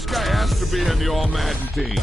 This guy has to be in the All-Madden team.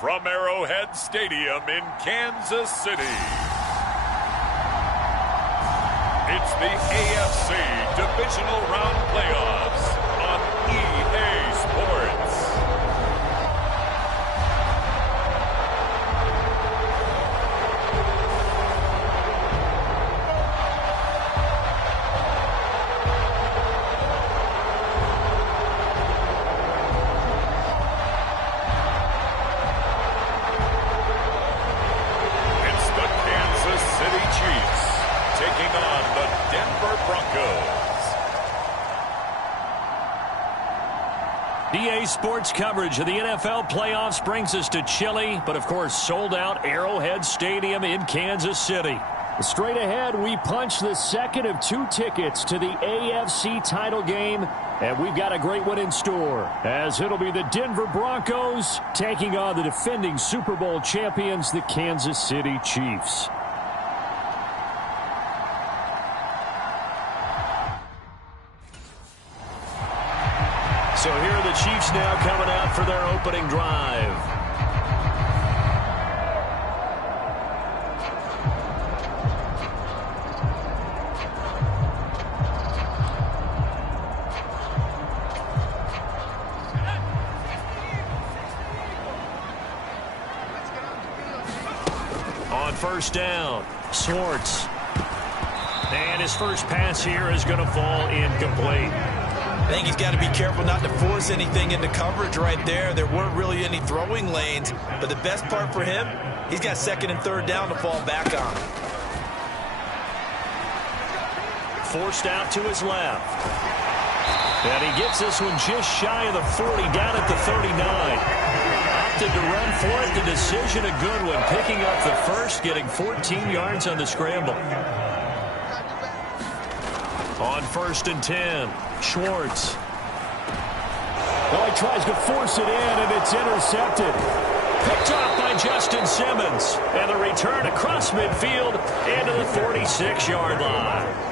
From Arrowhead Stadium in Kansas City, it's the AFC Divisional Round Playoffs on EA Sports. EA Sports coverage of the NFL playoffs brings us to chilly, but of course sold out Arrowhead Stadium in Kansas City. Straight ahead, we punch the second of two tickets to the AFC title game, and we've got a great one in store, as it'll be the Denver Broncos taking on the defending Super Bowl champions, the Kansas City Chiefs. So here are the Chiefs now coming out for their opening drive. On first down, Swartz. And his first pass here is going to fall incomplete. I think he's got to be careful not to force anything into coverage right there. There weren't really any throwing lanes, but the best part for him, he's got second and third down to fall back on. forced out to his left. And he gets this one just shy of the 40, down at the 39. Opted to run for it. The decision a good one. Picking up the first, getting 14 yards on the scramble. On 1st and 10, Schwartz. Well, he tries to force it in, and it's intercepted. Picked off by Justin Simmons. And the return across midfield into the 46-yard line.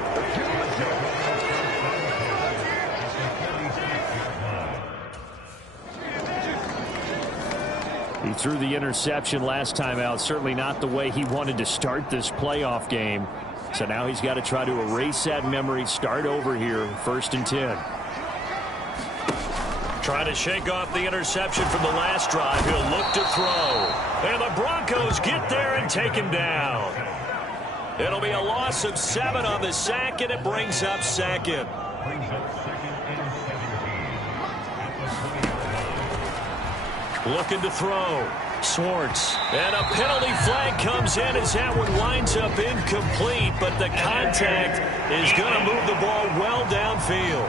He threw the interception last time out. Certainly not the way he wanted to start this playoff game. So now he's got to try to erase that memory, start over here, 1st and 10. Trying to shake off the interception from the last drive. He'll look to throw. And the Broncos get there and take him down. It'll be a loss of 7 on the sack, and it brings up 2nd. Looking to throw. Schwartz. And a penalty flag comes in as that one winds up incomplete, but the contact is going to move the ball well downfield.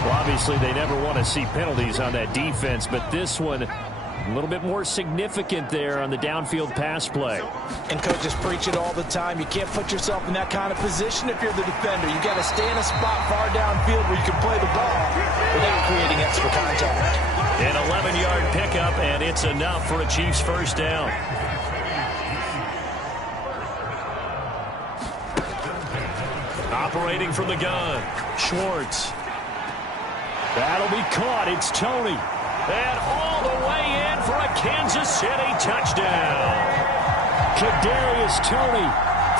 Well, obviously, they never want to see penalties on that defense, but this one a little bit more significant there on the downfield pass play. And coaches preach it all the time. You can't put yourself in that kind of position if you're the defender. You got to stay in a spot far downfield where you can play the ball without creating extra contact. An 11-yard pickup, and it's enough for a Chiefs first down. Operating from the gun, Schwartz. That'll be caught. It's Tony. And all the way in for a Kansas City touchdown. Kadarius Toney,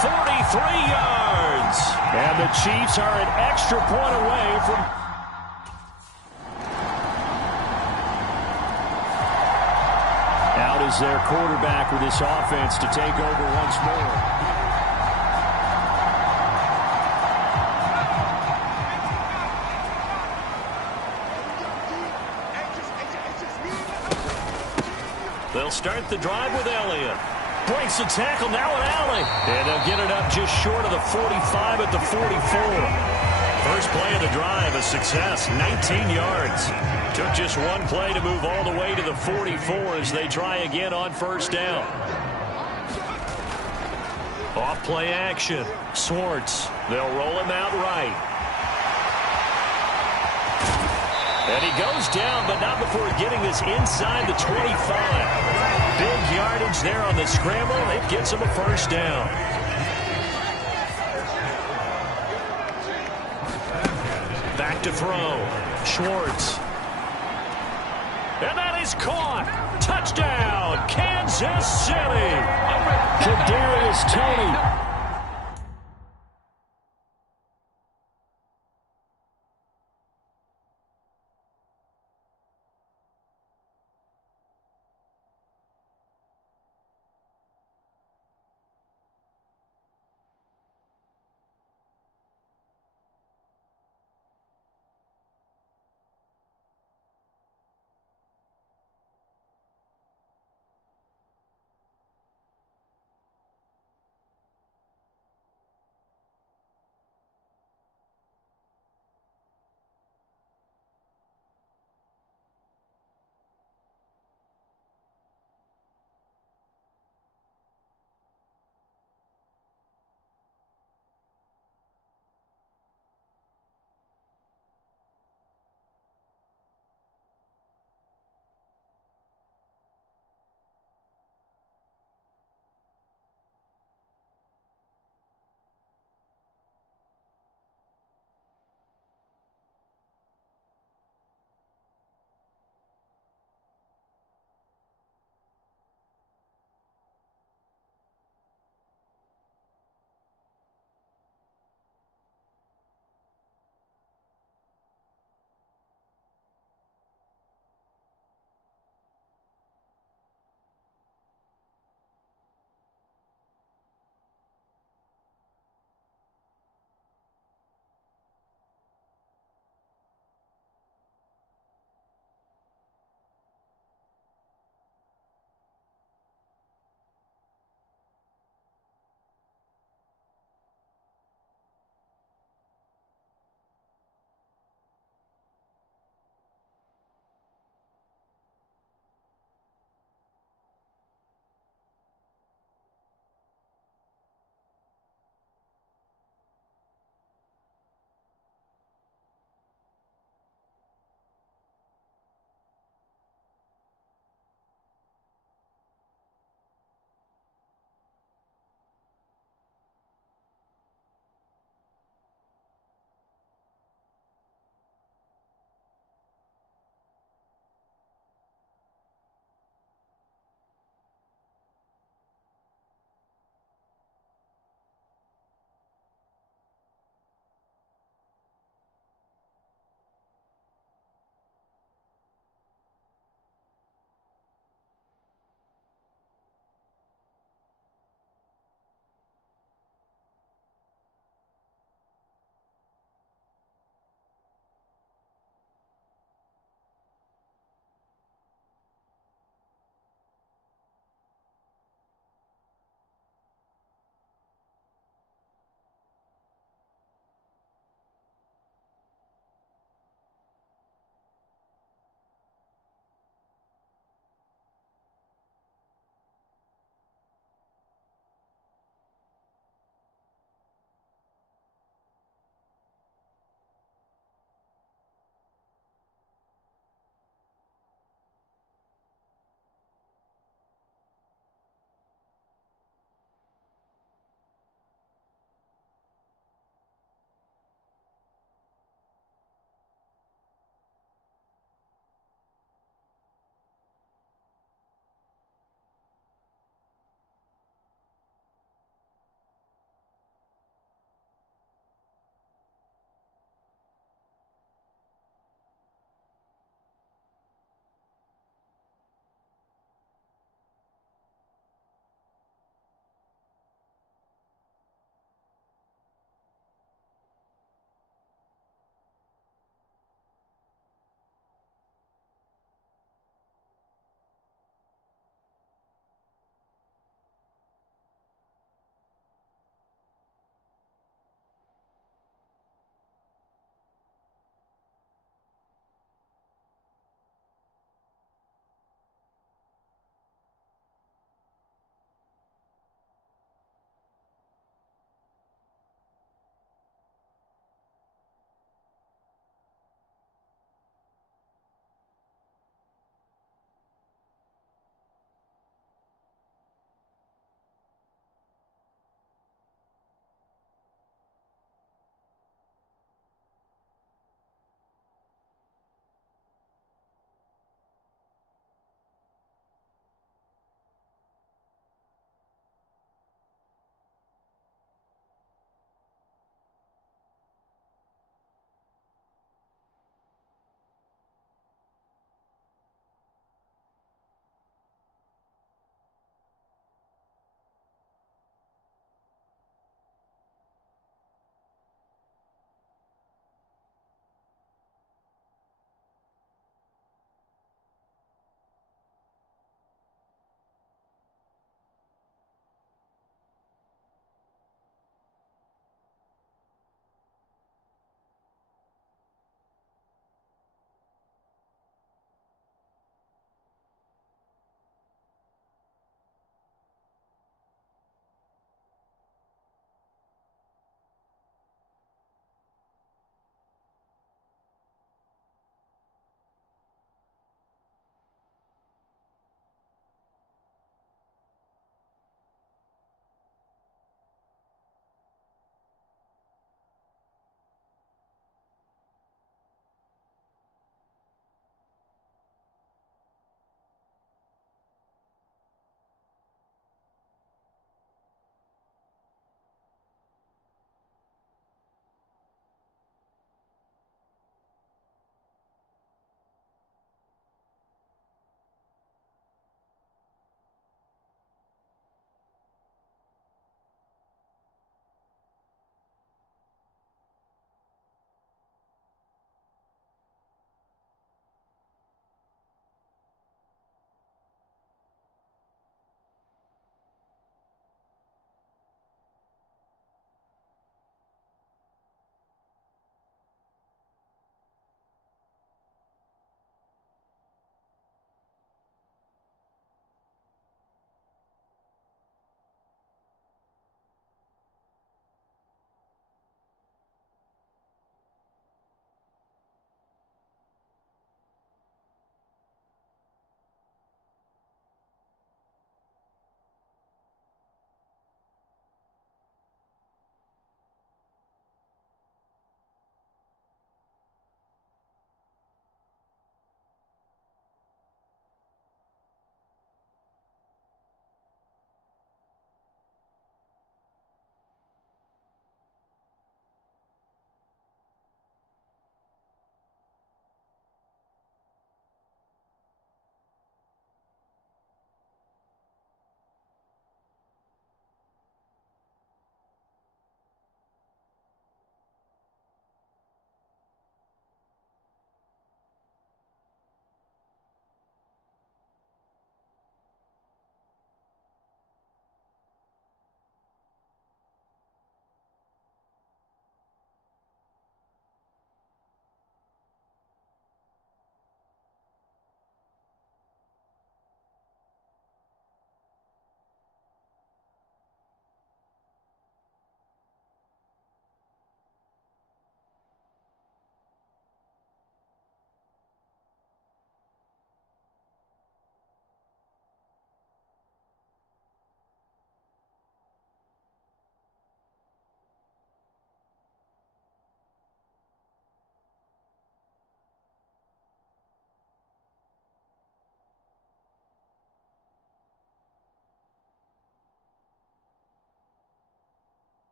43 yards. And the Chiefs are an extra point away from... Out is their quarterback with this offense to take over once more. They'll start the drive with Elliott. Breaks the tackle now at Alley. And they'll get it up just short of the 45 at the 44. First play of the drive, a success, 19 yards. Took just one play to move all the way to the 44 as they try again on first down. Off play action. Schwartz. They'll roll him out right. And he goes down, but not before getting this inside the 25. Big yardage there on the scramble. It gets him a first down. Back to throw. Schwartz. And that is caught. Touchdown, Kansas City. Kadarius Toney.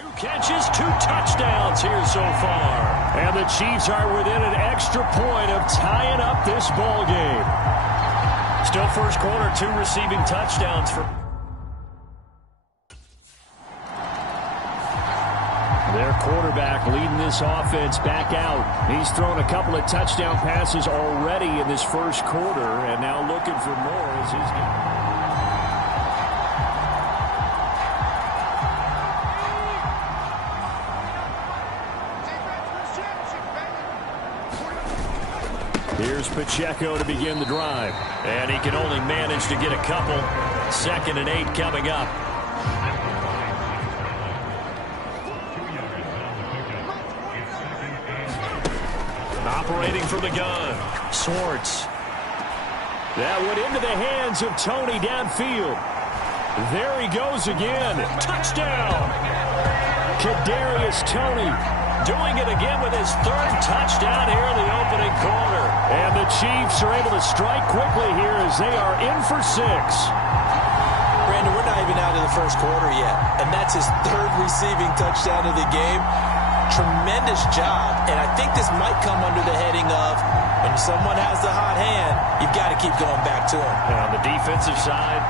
2 catches, 2 touchdowns here so far. And the Chiefs are within an extra point of tying up this ball game. Still first quarter, 2 receiving touchdowns for their quarterback, leading this offense back out. He's thrown a couple of touchdown passes already in this first quarter, and now looking for more as he's Here's Pacheco to begin the drive. And he can only manage to get a couple. 2nd and 8 coming up. Operating from the gun. Swartz. That went into the hands of Tony downfield. There he goes again. Touchdown. Kadarius Toney doing it again with his 3rd touchdown here in the opening quarter. And the Chiefs are able to strike quickly here as they are in for 6. Brandon, we're not even out of the first quarter yet. And that's his 3rd receiving touchdown of the game. Tremendous job. And I think this might come under the heading of when someone has the hot hand, you've got to keep going back to him. And on the defensive side,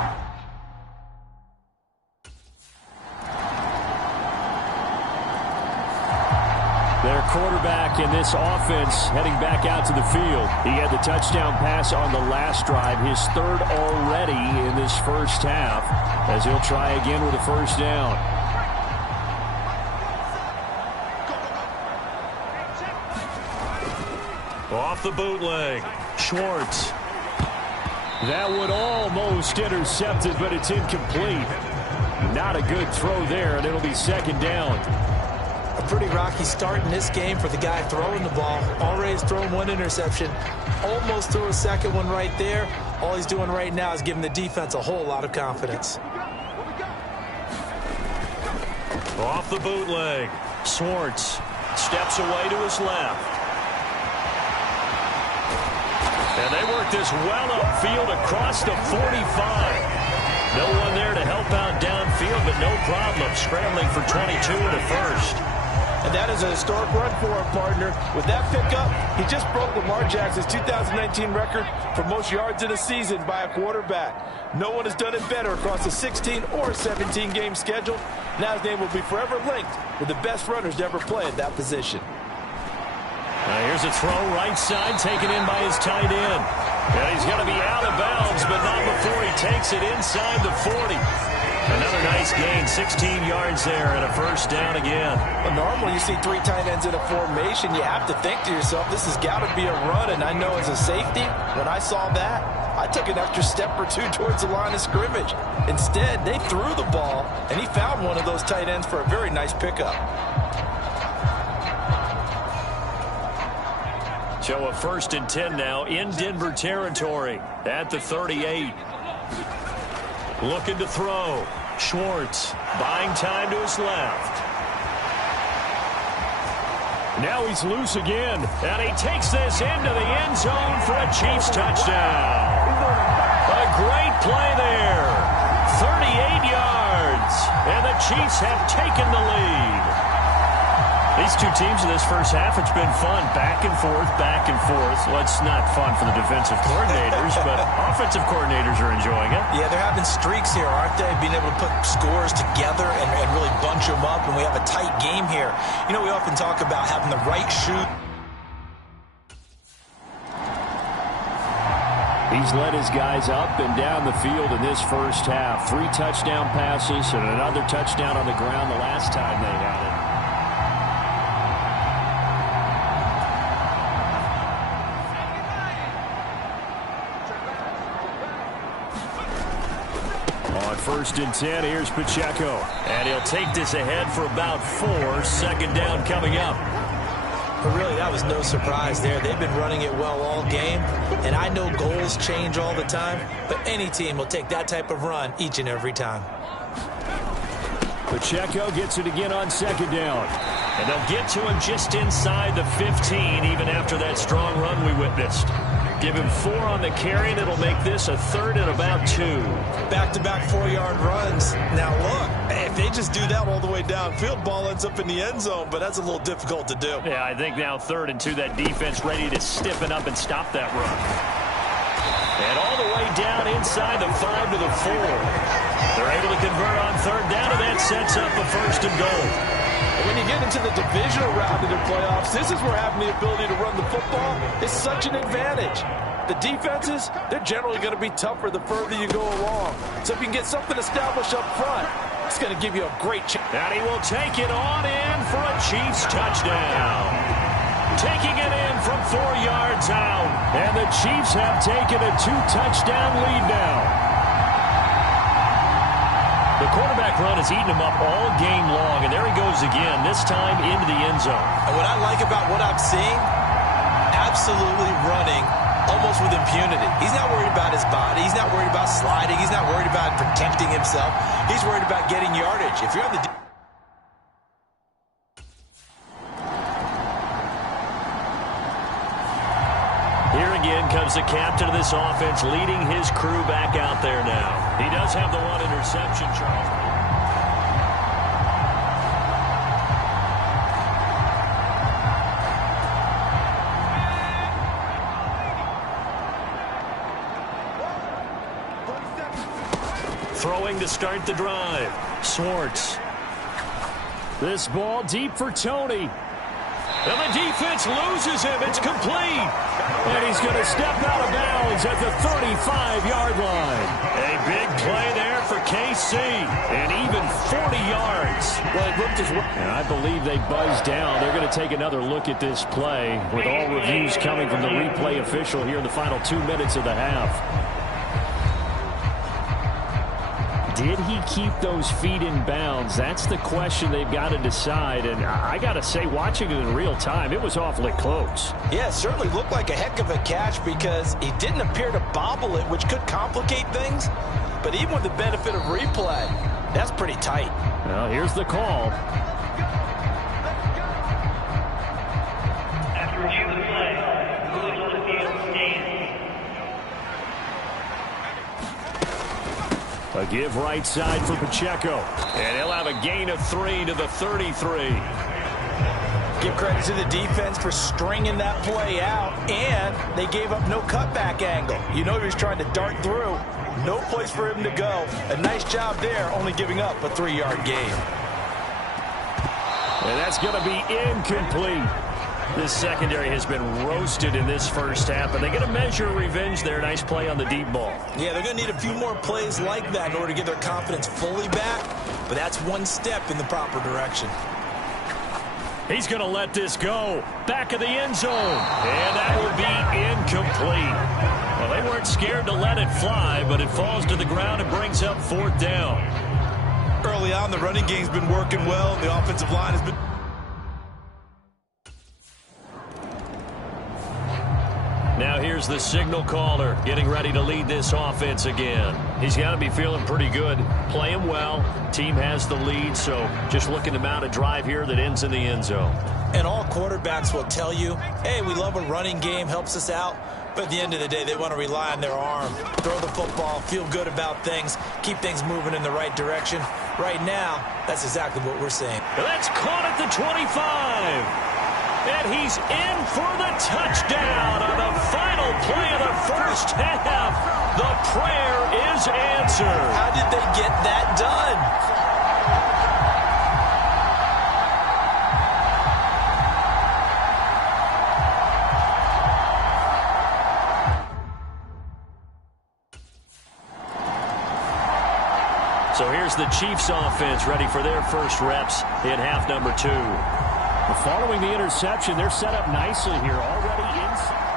their quarterback in this offense heading back out to the field. He had the touchdown pass on the last drive, his 3rd already in this first half, as he'll try again with a first down. Off the bootleg, Schwartz. That one almost intercepted, but it's incomplete. Not a good throw there, and it'll be 2nd down. A pretty rocky start in this game for the guy throwing the ball. Already has thrown 1 interception. Almost threw a 2nd one right there. All he's doing right now is giving the defense a whole lot of confidence. Off the bootleg, Swartz steps away to his left. And they work this well upfield across the 45. No one there to help out downfield, but no problem. Scrambling for 22 in the first. And that is a historic run for a partner. With that pickup, he just broke Lamar Jackson's 2019 record for most yards in a season by a quarterback. No one has done it better across a 16 or 17-game schedule. Now his name will be forever linked with the best runners to ever play at that position. Now here's a throw right side, taken in by his tight end. And he's going to be out of bounds, but not before he takes it inside the 40. Another nice gain, 16 yards there, and a first down again. Well, normally you see 3 tight ends in a formation. You have to think to yourself, this has got to be a run. And I know as a safety, when I saw that, I took an extra step or 2 towards the line of scrimmage. Instead, they threw the ball, and he found one of those tight ends for a very nice pickup. So a 1st and 10 now in Denver territory at the 38. Looking to throw. Schwartz buying time to his left. Now he's loose again, and he takes this into the end zone for a Chiefs touchdown. A great play there. 38 yards, and the Chiefs have taken the lead. These 2 teams in this first half, it's been fun. Back and forth, back and forth. Well, it's not fun for the defensive coordinators, but offensive coordinators are enjoying it. Yeah, they're having streaks here, aren't they? Being able to put scores together and really bunch them up, and we have a tight game here. You know, we often talk about having the right shoe. He's led his guys up and down the field in this first half. 3 touchdown passes and another touchdown on the ground the last time they had it. On 1st and 10, here's Pacheco. And he'll take this ahead for about 4. 2nd down coming up. But really, that was no surprise there. They've been running it well all game. And I know goals change all the time, but any team will take that type of run each and every time. Pacheco gets it again on 2nd down. And they'll get to him just inside the 15, even after that strong run we witnessed. Give him 4 on the carry, and it'll make this a 3rd and about 2. Back-to-back 4-yard runs. Now, look, if they just do that all the way downfield, ball ends up in the end zone, but that's a little difficult to do. Yeah, I think now 3rd and 2, that defense ready to stiffen up and stop that run. And all the way down inside the 5 to the 4. They're able to convert on 3rd down, and that sets up a 1st and goal. When you get into the divisional round of the playoffs, this is where having the ability to run the football is such an advantage. The defenses, they're generally going to be tougher the further you go along. So if you can get something established up front, it's going to give you a great chance. And he will take it on in for a Chiefs touchdown. Taking it in from 4 yards out. And the Chiefs have taken a 2-touchdown lead now. The quarterback run has eaten him up all game long, and there he goes again, this time into the end zone. And what I like about what I'm seeing, absolutely running almost with impunity. He's not worried about his body. He's not worried about sliding. He's not worried about protecting himself. He's worried about getting yardage. If you're on the Here again comes the captain of this offense, leading his crew back out there now. He does have the 1 interception, Charles. Throwing to start the drive. Swartz. This ball deep for Tony. And the defense loses him. It's complete. And he's going to step out of bounds at the 35-yard line. A big play there for KC. And even 40 yards. Well, it looked as well. And I believe they buzzed down. They're going to take another look at this play with all reviews coming from the replay official here in the final 2 minutes of the half. Did he keep those feet in bounds? That's the question they've got to decide. And I got to say, watching it in real time, it was awfully close. Yeah, it certainly looked like a heck of a catch because he didn't appear to bobble it, which could complicate things. But even with the benefit of replay, that's pretty tight. Well, here's the call. After review of the play, rules on the field stand. A give right side for Pacheco. And he'll have a gain of 3 to the 33. Give credit to the defense for stringing that play out, and they gave up no cutback angle. You know he was trying to dart through. No place for him to go. A nice job there, only giving up a 3-yard gain. And that's going to be incomplete. This secondary has been roasted in this first half, but they get a measure of revenge there. Nice play on the deep ball. Yeah, they're going to need a few more plays like that in order to get their confidence fully back, but that's one step in the proper direction. He's going to let this go. Back of the end zone. And that will be incomplete. Well, they weren't scared to let it fly, but it falls to the ground and brings up 4th down. Early on, the running game's been working well, and the offensive line has been... Now here's the signal caller getting ready to lead this offense again. He's got to be feeling pretty good. Playing well. Team has the lead, so just looking to mount a drive here that ends in the end zone. And all quarterbacks will tell you, hey, we love a running game, helps us out. But at the end of the day, they want to rely on their arm. Throw the football, feel good about things, keep things moving in the right direction. Right now, that's exactly what we're saying. That's caught at the 25. And he's in for the touchdown on the final play of the first half. The prayer is answered. How did they get that done? So here's the Chiefs offense ready for their first reps in half number 2. Following the interception, they're set up nicely here, already inside.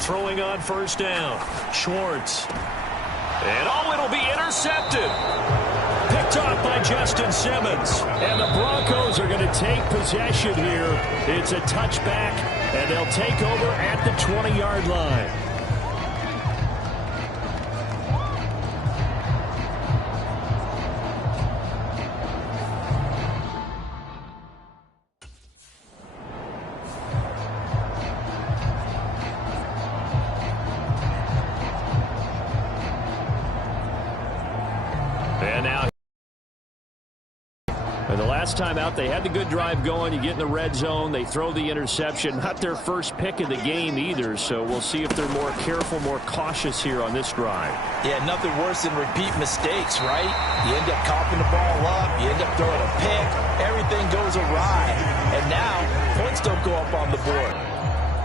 Throwing on first down. Schwartz. And oh, it'll be intercepted. Picked off by Justin Simmons. And the Broncos are going to take possession here. It's a touchback, and they'll take over at the 20-yard line. And now, the last time out, they had the good drive going. You get in the red zone, they throw the interception. Not their first pick of the game either, so we'll see if they're more careful, more cautious here on this drive. Yeah, nothing worse than repeat mistakes, right? You end up coughing the ball up, you end up throwing a pick, everything goes awry. And now, points don't go up on the board.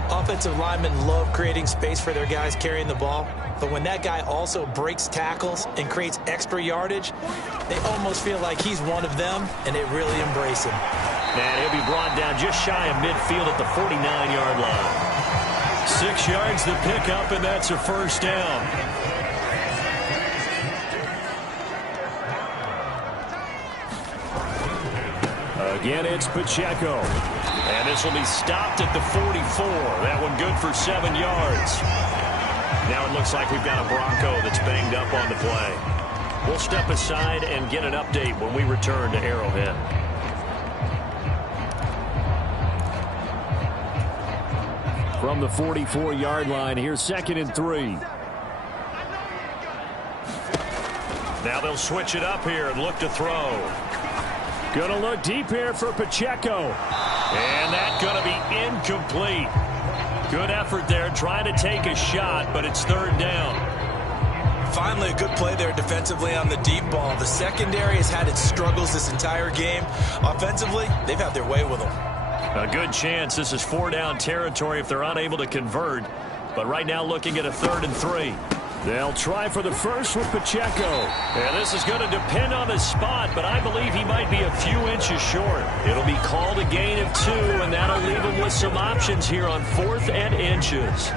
Offensive linemen love creating space for their guys carrying the ball, but when that guy also breaks tackles and creates extra yardage, they almost feel like he's one of them, and they really embrace him. And he'll be brought down just shy of midfield at the 49-yard line. 6 yards to pick up, and that's a first down. Again, it's Pacheco. And this will be stopped at the 44. That one good for 7 yards. Now it looks like we've got a Bronco that's banged up on the play. We'll step aside and get an update when we return to Arrowhead. From the 44-yard line, here's 2nd and 3. Now they'll switch it up here and look to throw. Going to look deep here for Pacheco. And that's going to be incomplete. Good effort there trying to take a shot, but it's 3rd down. Finally, a good play there defensively on the deep ball. The secondary has had its struggles this entire game. Offensively, they've had their way with them. A good chance this is 4-down territory if they're unable to convert. But right now looking at a 3rd and 3. They'll try for the first with Pacheco. And this is going to depend on the spot, but I believe he might be a few inches short. It'll be called a gain of 2, and that'll leave him with some options here on 4th and inches.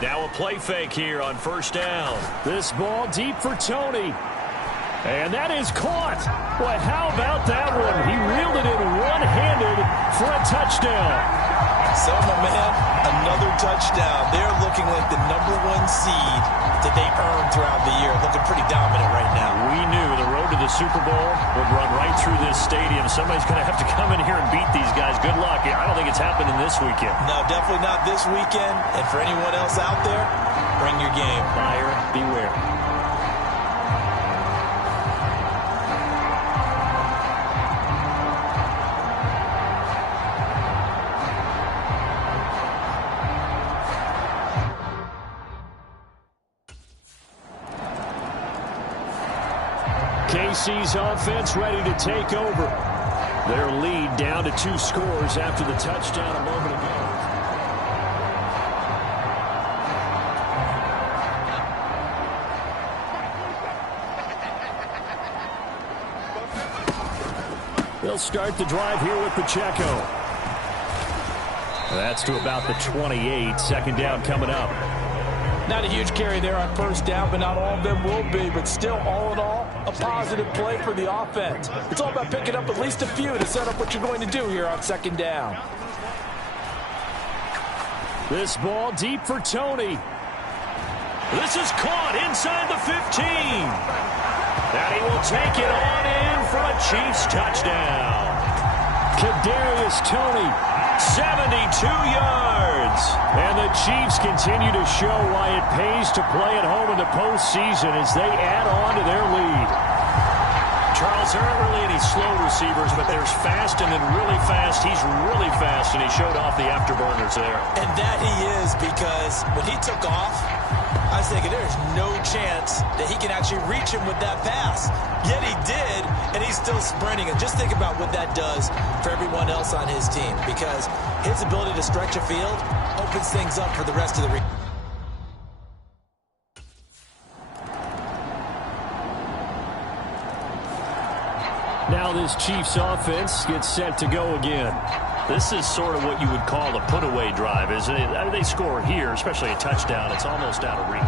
Now a play fake here on 1st down. This ball deep for Tony. And that is caught. Boy, how about that one? He reeled it in one-handed for a touchdown. Selma, man, another touchdown. They're looking like the #1 seed that they earned throughout the year. Looking pretty dominant right now. We knew the road to the Super Bowl would run right through this stadium. Somebody's going to have to come in here and beat these guys. Good luck. I don't think it's happening this weekend. No, definitely not this weekend. And for anyone else out there, bring your game. Buyer beware. KC's offense ready to take over. Their lead down to 2 scores after the touchdown a moment ago. They'll start the drive here with Pacheco. That's to about the 28. 2nd down coming up. Not a huge carry there on 1st down, but not all of them will be. But still, all in all, a positive play for the offense. It's all about picking up at least a few to set up what you're going to do here on 2nd down. This ball deep for Tony. This is caught inside the 15. And he will take it on in for a Chiefs touchdown. Kadarius Toney, 72 yards. And the Chiefs continue to show why it pays to play at home in the postseason as they add on to their lead. Charles, there aren't really any slow receivers, but there's fast and then really fast. He's really fast, and he showed off the afterburners there. And that he is, because when he took off, I was thinking there's no chance that he can actually reach him with that pass. Yet he did, and he's still sprinting. And just think about what that does for everyone else on his team, because his ability to stretch a field opens things up for the rest of the Now this Chiefs offense gets set to go again. This is sort of what you would call a put-away drive, isn't it? I mean, they score here, especially a touchdown. It's almost out of reach.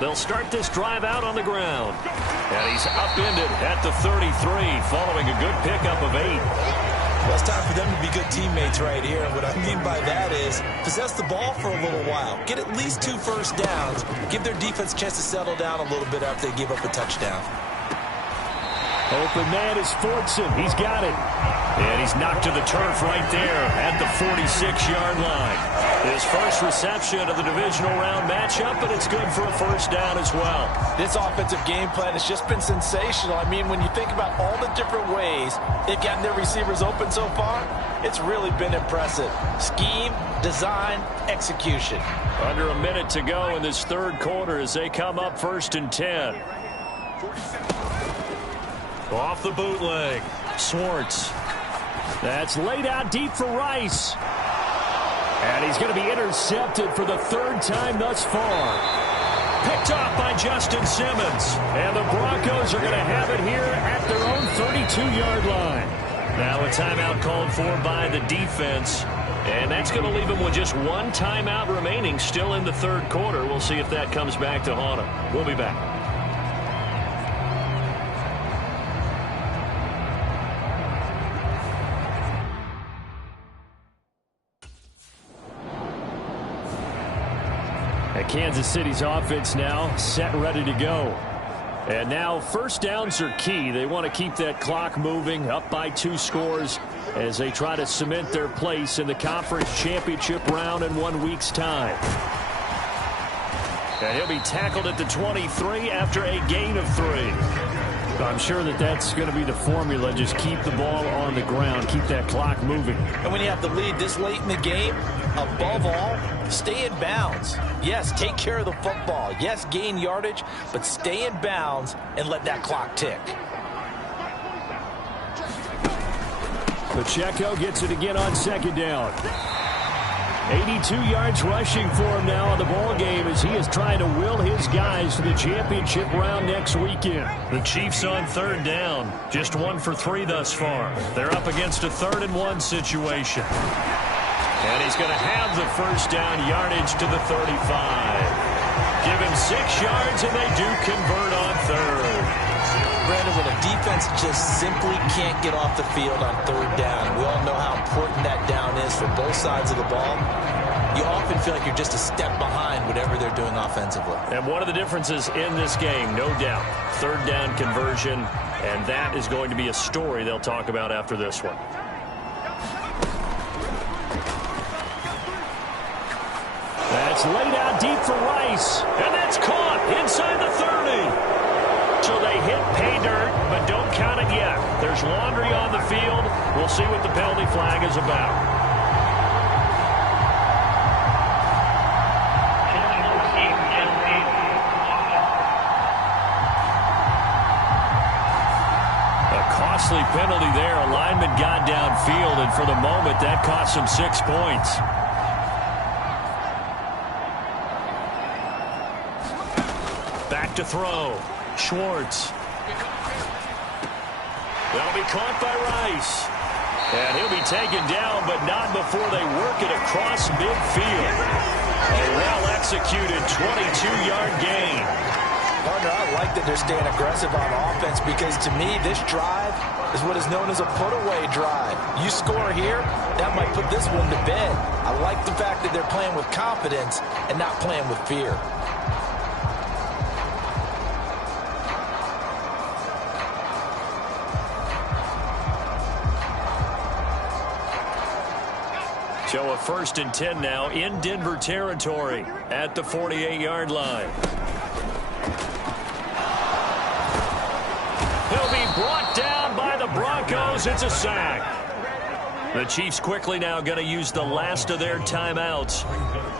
They'll start this drive out on the ground. And he's upended at the 33, following a good pickup of 8. Well, it's time for them to be good teammates right here. And what I mean by that is possess the ball for a little while. Get at least 2 first downs. Give their defense a chance to settle down a little bit after they give up a touchdown. Open man is Fortson. He's got it. And he's knocked to the turf right there at the 46-yard line. His first reception of the divisional round matchup, and it's good for a first down as well. This offensive game plan has just been sensational. I mean, when you think about all the different ways they've gotten their receivers open so far, it's really been impressive. Scheme, design, execution. Under a minute to go in this third quarter as they come up 1st and 10. Off the bootleg. Swartz. That's laid out deep for Rice. And he's going to be intercepted for the 3rd time thus far. Picked off by Justin Simmons. And the Broncos are going to have it here at their own 32-yard line. Now a timeout called for by the defense. And that's going to leave them with just 1 timeout remaining still in the third quarter. We'll see if that comes back to haunt them. We'll be back. Kansas City's offense now set ready to go. And now first downs are key. They want to keep that clock moving, up by 2 scores as they try to cement their place in the conference championship round in 1 week's time. And he'll be tackled at the 23 after a gain of 3. I'm sure that that's going to be the formula. Just keep the ball on the ground. Keep that clock moving. And when you have the lead this late in the game, above all, stay in bounds. Yes, take care of the football. Yes, gain yardage, but stay in bounds and let that clock tick. Pacheco gets it again on 2nd down. 82 yards rushing for him now in the ball game as he is trying to will his guys to the championship round next weekend. The Chiefs on 3rd down, just 1 for 3 thus far. They're up against a 3rd and 1 situation. And he's going to have the first down yardage to the 35. Give him 6 yards and they do convert on 3rd. Brandon, when a defense just simply can't get off the field on 3rd down, we all know how important that down is for both sides of the ball. You often feel like you're just a step behind whatever they're doing offensively. And one of the differences in this game, no doubt, 3rd down conversion, and that is going to be a story they'll talk about after this one. That's laid out deep for Rice. And that's caught inside the 30. So they hit pay dirt, but don't count it yet. There's laundry on the field. We'll see what the penalty flag is about. A costly penalty there. A lineman got downfield, and for the moment, that cost him 6 points. Back to throw. Schwartz. That'll be caught by Rice. And he'll be taken down, but not before they work it across midfield. A well-executed 22-yard gain. Partner, I like that they're staying aggressive on offense because, to me, this drive is what is known as a put-away drive. You score here, that might put this one to bed. I like the fact that they're playing with confidence and not playing with fear. So a 1st and 10 now in Denver territory at the 48-yard line. He'll it goes. It's a sack. The Chiefs quickly now going to use the last of their timeouts.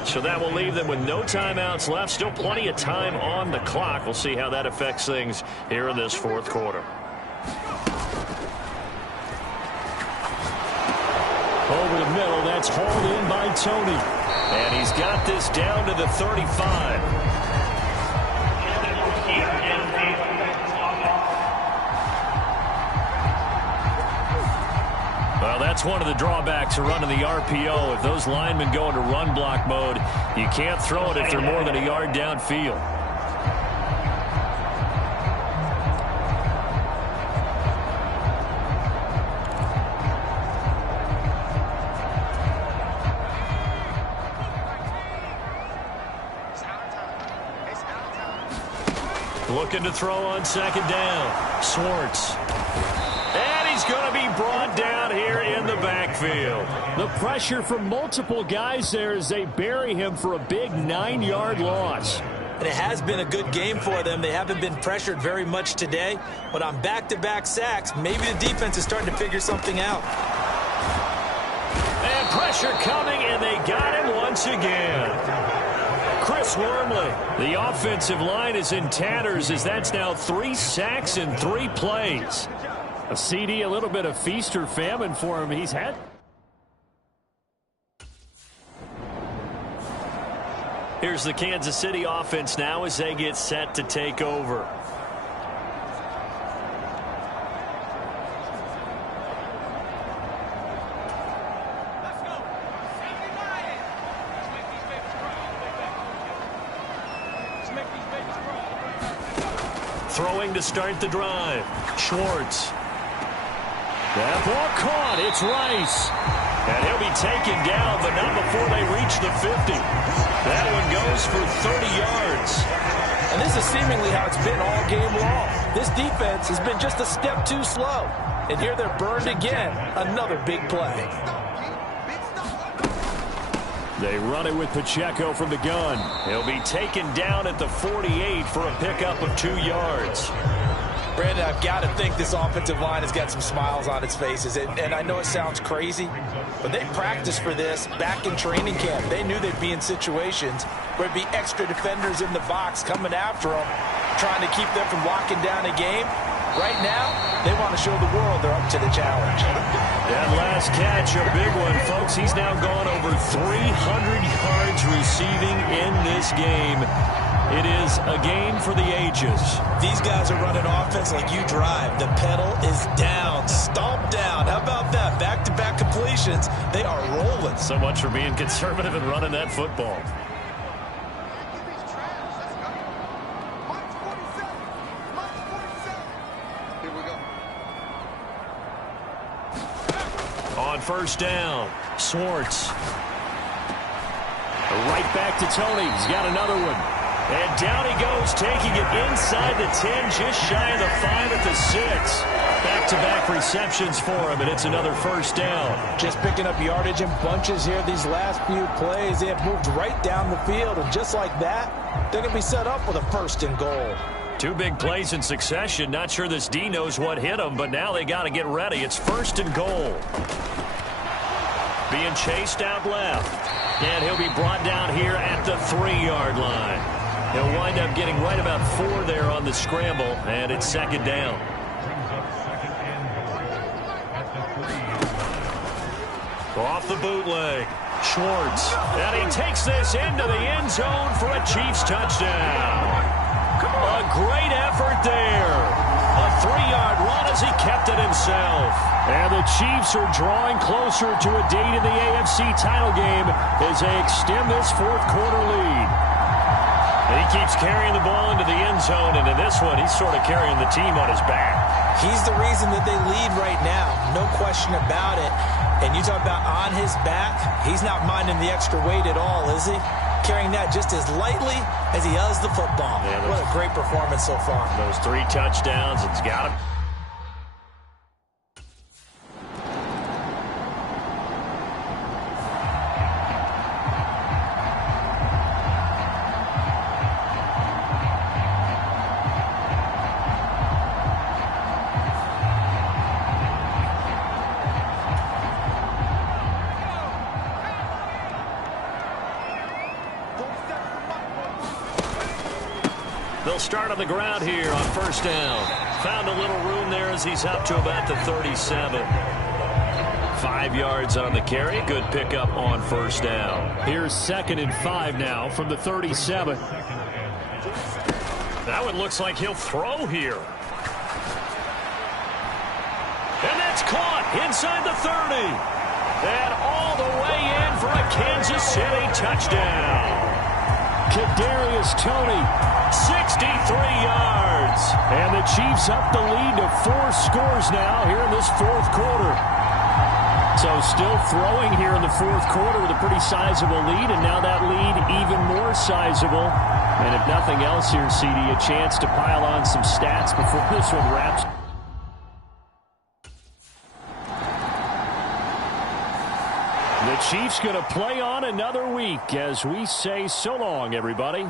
So that will leave them with no timeouts left. Still plenty of time on the clock. We'll see how that affects things here in this fourth quarter. Over the middle, that's hauled in by Tony. And he's got this down to the 35. Well, that's one of the drawbacks of running the RPO. If those linemen go into run block mode, you can't throw it if they're more than a yard downfield. Looking to throw on second down. Schwartz. And he's going to be brought down here in the backfield. The pressure from multiple guys there as they bury him for a big 9-yard loss. And it has been a good game for them. They haven't been pressured very much today. But on back-to-back sacks, maybe the defense is starting to figure something out. And pressure coming, and they got him once again. Chris Wormley. The offensive line is in tatters as that's now 3 sacks in 3 plays. A CD, a little bit of feast or famine for him. He's had. Here's the Kansas City offense now as they get set to take over. Throwing to start the drive. Schwartz. That ball caught. It's Rice. And he'll be taken down, but not before they reach the 50. That one goes for 30 yards. And this is seemingly how it's been all game long. This defense has been just a step too slow. And here they're burned again. Another big play. They run it with Pacheco from the gun. He'll be taken down at the 48 for a pickup of 2 yards. Brandon, I've got to think this offensive line has got some smiles on its faces. And I know it sounds crazy, but they practiced for this back in training camp. They knew they'd be in situations where there'd be extra defenders in the box coming after them, trying to keep them from locking down a game. Right now, they want to show the world they're up to the challenge. That last catch, a big one, folks. He's now gone over 300 yards receiving in this game. It is a game for the ages. These guys are running offense like you drive. The pedal is down, stomp down. How about that? Back-to-back completions. They are rolling. So much for being conservative and running that football. On first down, Schwartz. Right back to Tony. He's got another one. And down he goes, taking it inside the 10, just shy of the 5 at the 6. Back-to-back receptions for him, and it's another first down. Just picking up yardage in bunches here these last few plays. They have moved right down the field, and just like that, they're going to be set up with a 1st and goal. 2 big plays in succession. Not sure this D knows what hit him, but now they got to get ready. It's 1st and goal. Being chased out left. And he'll be brought down here at the 3-yard line. He'll wind up getting right about 4 there on the scramble, and it's 2nd down. Off the bootleg. Schwartz. And he takes this into the end zone for a Chiefs touchdown. A great effort there. A 3-yard run as he kept it himself. And the Chiefs are drawing closer to a date in the AFC title game as they extend this 4th quarter lead. And he keeps carrying the ball into the end zone, and in this one, he's sort of carrying the team on his back. He's the reason that they lead right now. No question about it. And you talk about on his back, he's not minding the extra weight at all, is he? Carrying that just as lightly as he does the football. Yeah, what a great performance so far. Those 3 touchdowns, it's got him. start on the ground here on first down. Found a little room there as he's up to about the 37. 5 yards on the carry. Good pickup on first down. Here's 2nd and 5 now from the 37. That one looks like he'll throw here. And that's caught inside the 30. And all the way in for a Kansas City touchdown. Kadarius Toney, 63 yards. and the Chiefs up the lead to 4 scores now here in this 4th quarter. So still throwing here in the 4th quarter with a pretty sizable lead, and now that lead even more sizable. And if nothing else here, CD, a chance to pile on some stats before this one wraps. The Chiefs going to play on another week as we say so long, everybody.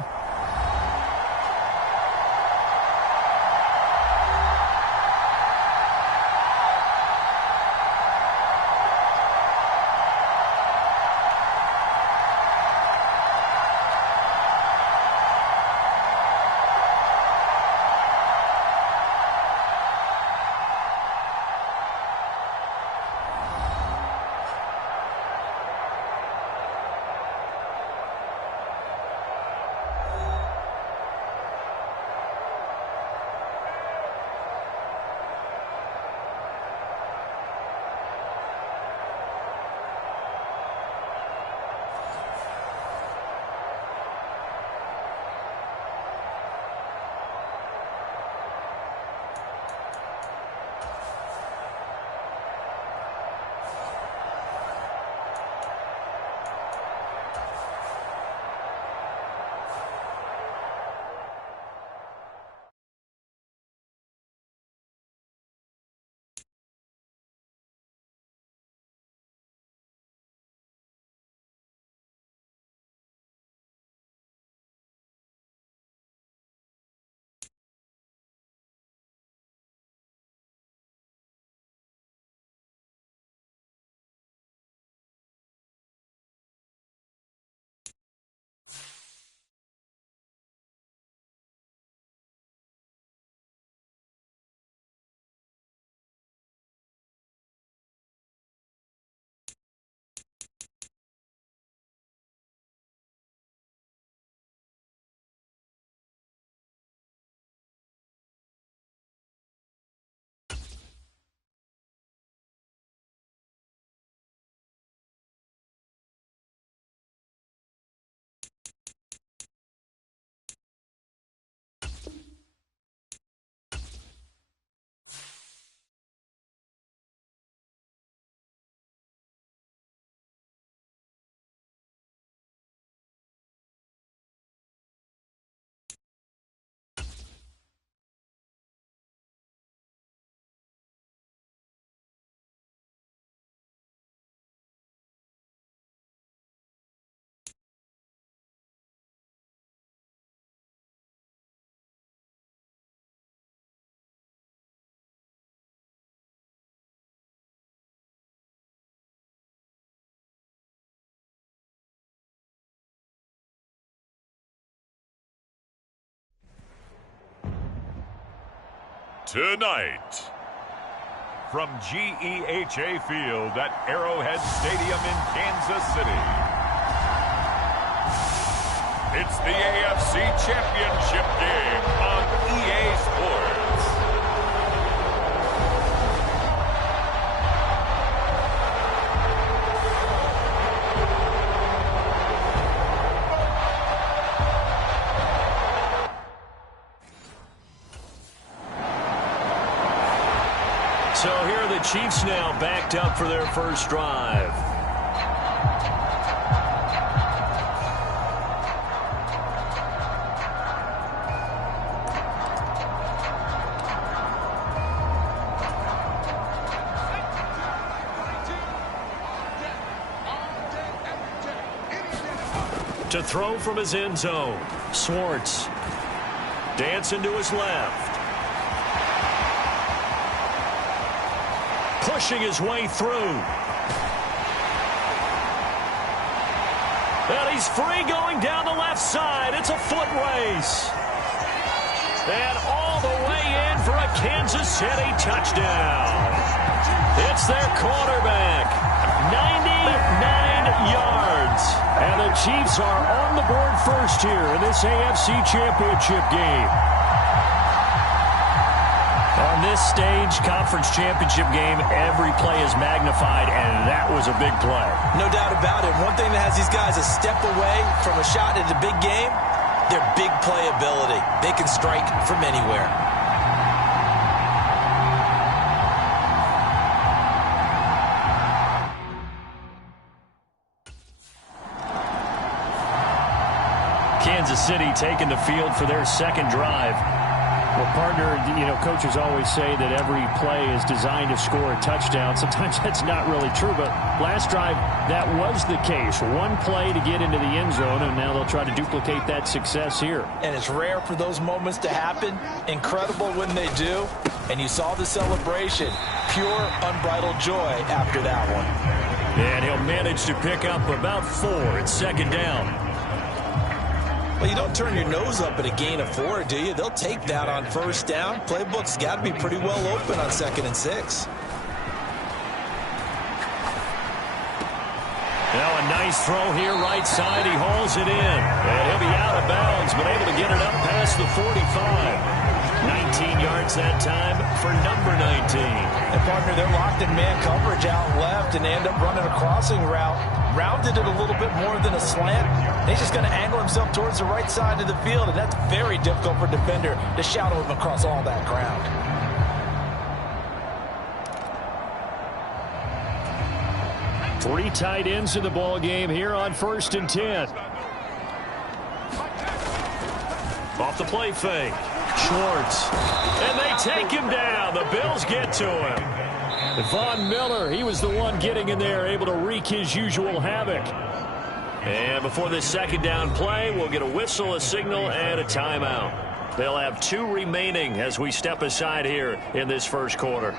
Tonight, from GEHA Field at Arrowhead Stadium in Kansas City, it's the AFC Championship game on EA Sports. So here are the Chiefs now backed up for their first drive. To throw from his end zone, Swartz. Dancing to his left. Pushing his way through. And he's free going down the left side. It's a foot race. And all the way in for a Kansas City touchdown. It's their quarterback. 99 yards. And the Chiefs are on the board first here in this AFC Championship game. On this stage, conference championship game, every play is magnified, and that was a big play. No doubt about it. One thing that has these guys a step away from a shot at a big game, their big play ability. They can strike from anywhere. Kansas City taking the field for their second drive. Well, partner, coaches always say that every play is designed to score a touchdown. Sometimes that's not really true, but last drive, that was the case. One play to get into the end zone, and now they'll try to duplicate that success here. And it's rare for those moments to happen. Incredible when they do. And you saw the celebration. Pure, unbridled joy after that one. And he'll manage to pick up about 4 at second down. Well, you don't turn your nose up at a gain of 4, do you? They'll take that on first down. Playbook's got to be pretty well open on 2nd and 6. Now a nice throw here right side. He hauls it in. And he'll be out of bounds, but able to get it up past the 45. 19 yards that time for number 19. And, partner, they're locked in man coverage out left, and they end up running a crossing route. Rounded it a little bit more than a slant. He's just going to angle himself towards the right side of the field, and that's very difficult for a defender to shadow him across all that ground. Three tight ends in the ball game here on 1st and 10. Off the play fake. Schwartz. And they take him down. The Bills get to him. Von Miller, he was the one getting in there, able to wreak his usual havoc. And before this second down play, we'll get a whistle, a signal, and a timeout. They'll have 2 remaining as we step aside here in this first quarter.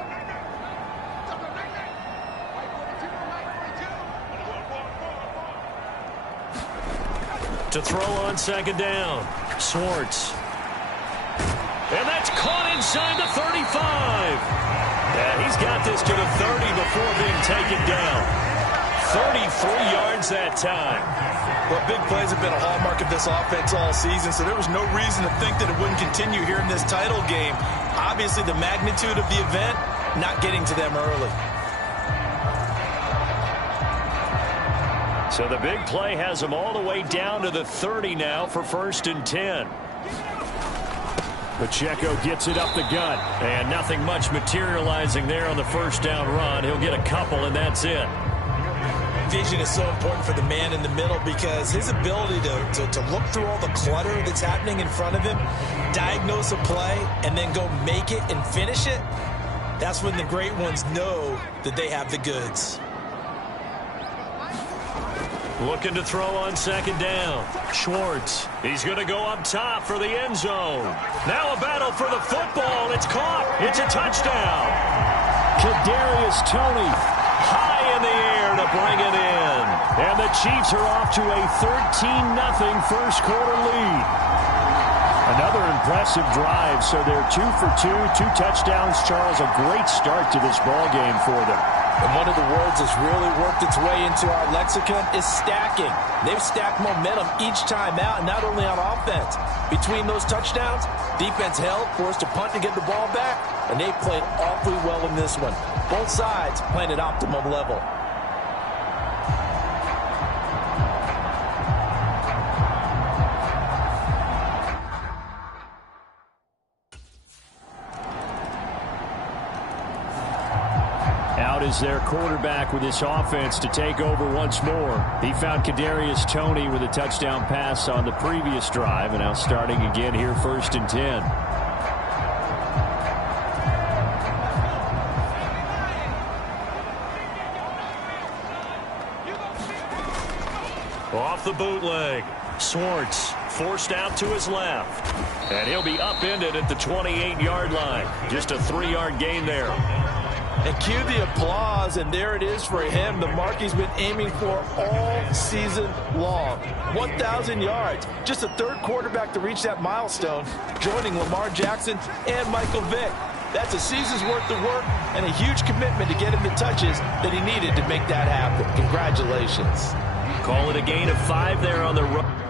To throw on second down, Schwartz. And that's caught inside the 35. Yeah, he's got this to the 30 before being taken down. 33 yards that time. Well, big plays have been a hallmark of this offense all season, so there was no reason to think that it wouldn't continue here in this title game. Obviously, the magnitude of the event not getting to them early. So the big play has them all the way down to the 30 now for 1st and 10. Pacheco gets it up the gut, and nothing much materializing there on the first down run. He'll get a couple, and that's it. Vision is so important for the man in the middle because his ability to look through all the clutter that's happening in front of him, diagnose a play, and then go make it and finish it, that's when the great ones know that they have the goods. Looking to throw on second down. Schwartz. He's going to go up top for the end zone. Now a battle for the football. It's caught. It's a touchdown. Kadarius Toney high in the air to bring it in. And the Chiefs are off to a 13-0 first quarter lead. Another impressive drive, so they're 2 for 2, 2 touchdowns. Charles, a great start to this ball game for them. And one of the words that's really worked its way into our lexicon is stacking. They've stacked momentum each time out, and not only on offense. Between those touchdowns, defense held, forced to punt to get the ball back, and they played awfully well in this one. Both sides playing at optimum level. Is their quarterback with this offense to take over once more. He found Kadarius Toney with a touchdown pass on the previous drive, and now starting again here 1st and 10. Off the bootleg. Schwartz forced out to his left. And he'll be upended at the 28-yard line. Just a 3-yard gain there. And cue the applause, and there it is for him, the mark he's been aiming for all season long. 1,000 yards. Just a third quarterback to reach that milestone, joining Lamar Jackson and Michael Vick. That's a season's worth of work and a huge commitment to get him the touches that he needed to make that happen. Congratulations. Call it a gain of 5 there on the run.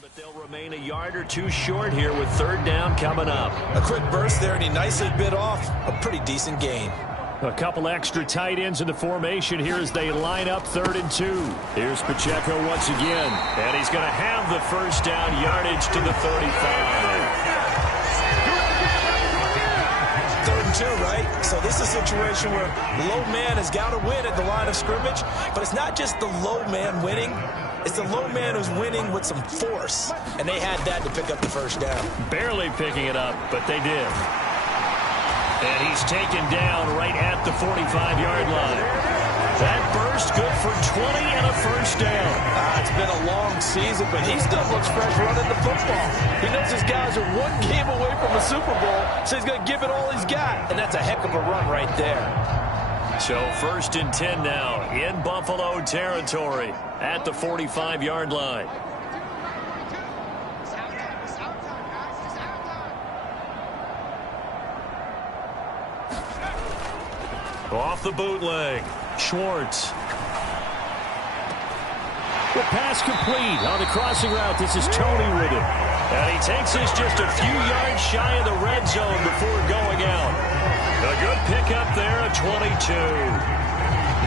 But they'll remain a yard or two short here with third down coming up. A quick burst there, and he nicely bit off a pretty decent gain. A couple extra tight ends in the formation here as they line up 3rd and 2. Here's Pacheco once again, and he's going to have the first down yardage to the 35. 3rd and 2, right? So this is a situation where the low man has got to win at the line of scrimmage, but it's not just the low man winning. It's the low man who's winning with some force, and they had that to pick up the first down. Barely picking it up, but they did. And he's taken down right at the 45-yard line. That burst good for 20 and a first down. It's been a long season, but he still looks fresh running the football. He knows his guys are one game away from a Super Bowl, so he's going to give it all he's got. And that's a heck of a run right there. So 1st and 10 now in Buffalo territory at the 45-yard line. Off the bootleg, Schwartz. The pass complete on the crossing route. This is Tony with it. And he takes this just a few yards shy of the red zone before going out. A good pickup there at 22.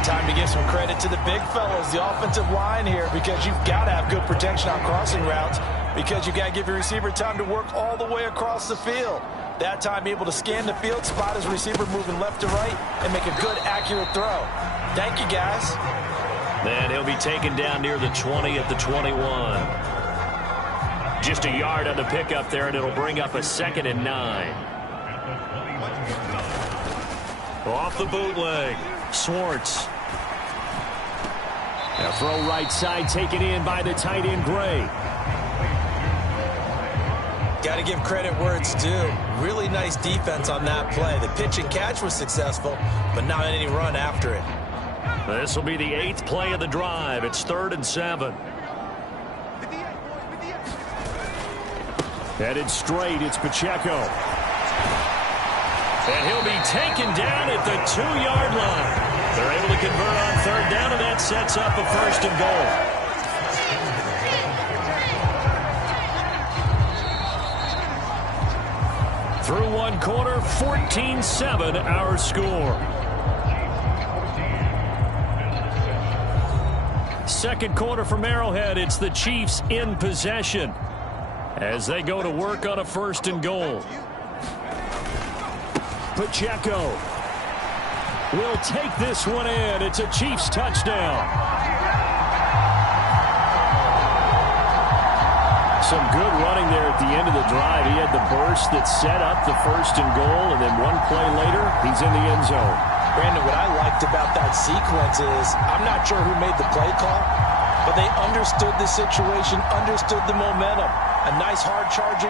Time to give some credit to the big fellas, the offensive line here, because you've got to have good protection on crossing routes, because you've got to give your receiver time to work all the way across the field. That time able to scan the field, spot his receiver moving left to right, and make a good, accurate throw. Thank you, guys. And he'll be taken down near the 20 at the 21. Just a yard on the pickup there, and it'll bring up a 2nd and 9. Off the bootleg, Schwartz. A throw right side taken in by the tight end Gray. Got to give credit where it's due. Really nice defense on that play. The pitch and catch was successful, but not any run after it. This will be the 8th play of the drive. It's 3rd and 7. Headed straight, it's Pacheco. And he'll be taken down at the 2-yard line. They're able to convert on 3rd down, and that sets up a 1st and goal. Through one quarter, 14-7 our score. Second quarter from Arrowhead, it's the Chiefs in possession as they go to work on a 1st and goal. Pacheco will take this one in. It's a Chiefs touchdown. Some good running there at the end of the drive. He had the burst that set up the 1st and goal, and then one play later, he's in the end zone. Brandon, what I liked about that sequence is, I'm not sure who made the play call, but they understood the situation, understood the momentum. A nice hard charge.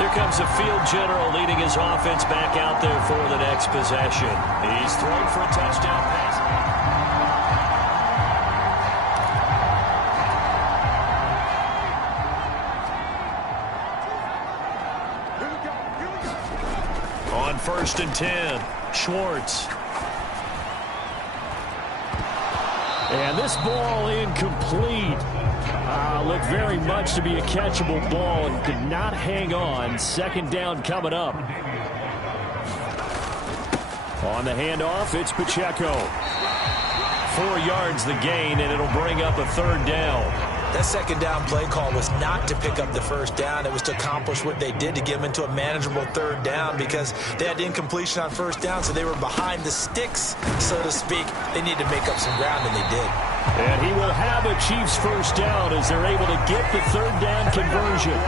Here comes the field general leading his offense back out there for the next possession. He's thrown for a touchdown pass. On 1st and 10, Schwartz. And this ball incomplete. Looked very much to be a catchable ball and could not hang on. 2nd down coming up. On the handoff, it's Pacheco. 4 yards the gain, and it'll bring up a 3rd down. That 2nd down play call was not to pick up the 1st down. It was to accomplish what they did, to get them into a manageable 3rd down, because they had incompletion on 1st down, so they were behind the sticks, so to speak. They needed to make up some ground, and they did. And he will have a Chiefs 1st down as they're able to get the 3rd down conversion.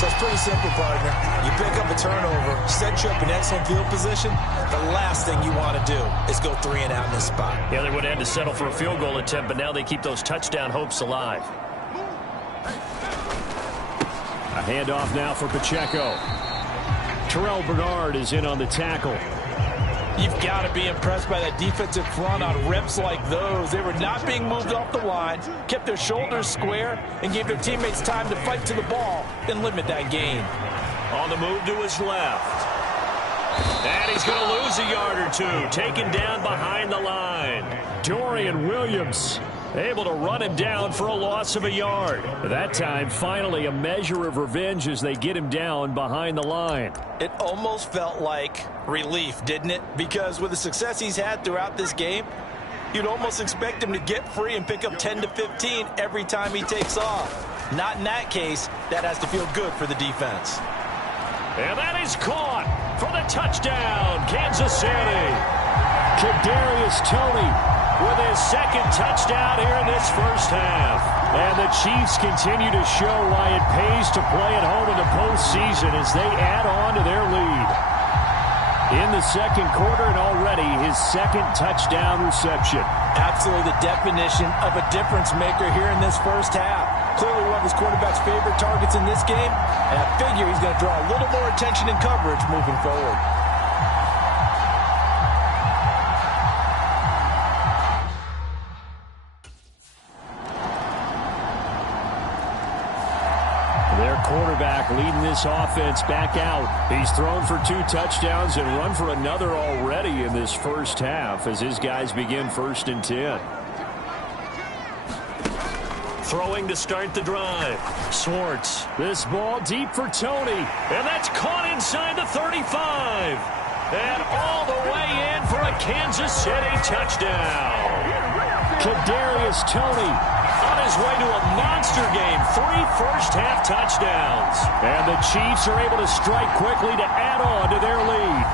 So it's pretty simple, partner. You pick up a turnover, set you up in excellent field position. The last thing you want to do is go 3 and out in this spot. Yeah, they would have had to settle for a field goal attempt, but now they keep those touchdown hopes alive. A handoff now for Pacheco. Terrell Bernard is in on the tackle. You've got to be impressed by that defensive front on reps like those. They were not being moved off the line, kept their shoulders square, and gave their teammates time to fight to the ball and limit that gain. On the move to his left. And he's going to lose a yard or two, taken down behind the line. Dorian Williams able to run him down for a loss of a yard. That time, finally, a measure of revenge as they get him down behind the line. It almost felt like relief, didn't it? Because with the success he's had throughout this game, you'd almost expect him to get free and pick up 10 to 15 every time he takes off. Not in that case. That has to feel good for the defense. And that is caught for the touchdown, Kansas City. Kadarius Toney with his second touchdown here in this first half. And the Chiefs continue to show why it pays to play at home in the postseason as they add on to their lead. In the second quarter and already his second touchdown reception. Absolutely the definition of a difference maker here in this first half. Clearly one of his quarterback's favorite targets in this game, and I figure he's going to draw a little more attention and coverage moving forward. Their quarterback leading this offense back out. He's thrown for 2 touchdowns and run for another already in this first half as his guys begin 1st and 10. Throwing to start the drive. Schwartz. This ball deep for Toney. And that's caught inside the 35. And all the way in for a Kansas City touchdown. Kadarius Toney on his way to a monster game. 3 first-half touchdowns. And the Chiefs are able to strike quickly to add on to their lead.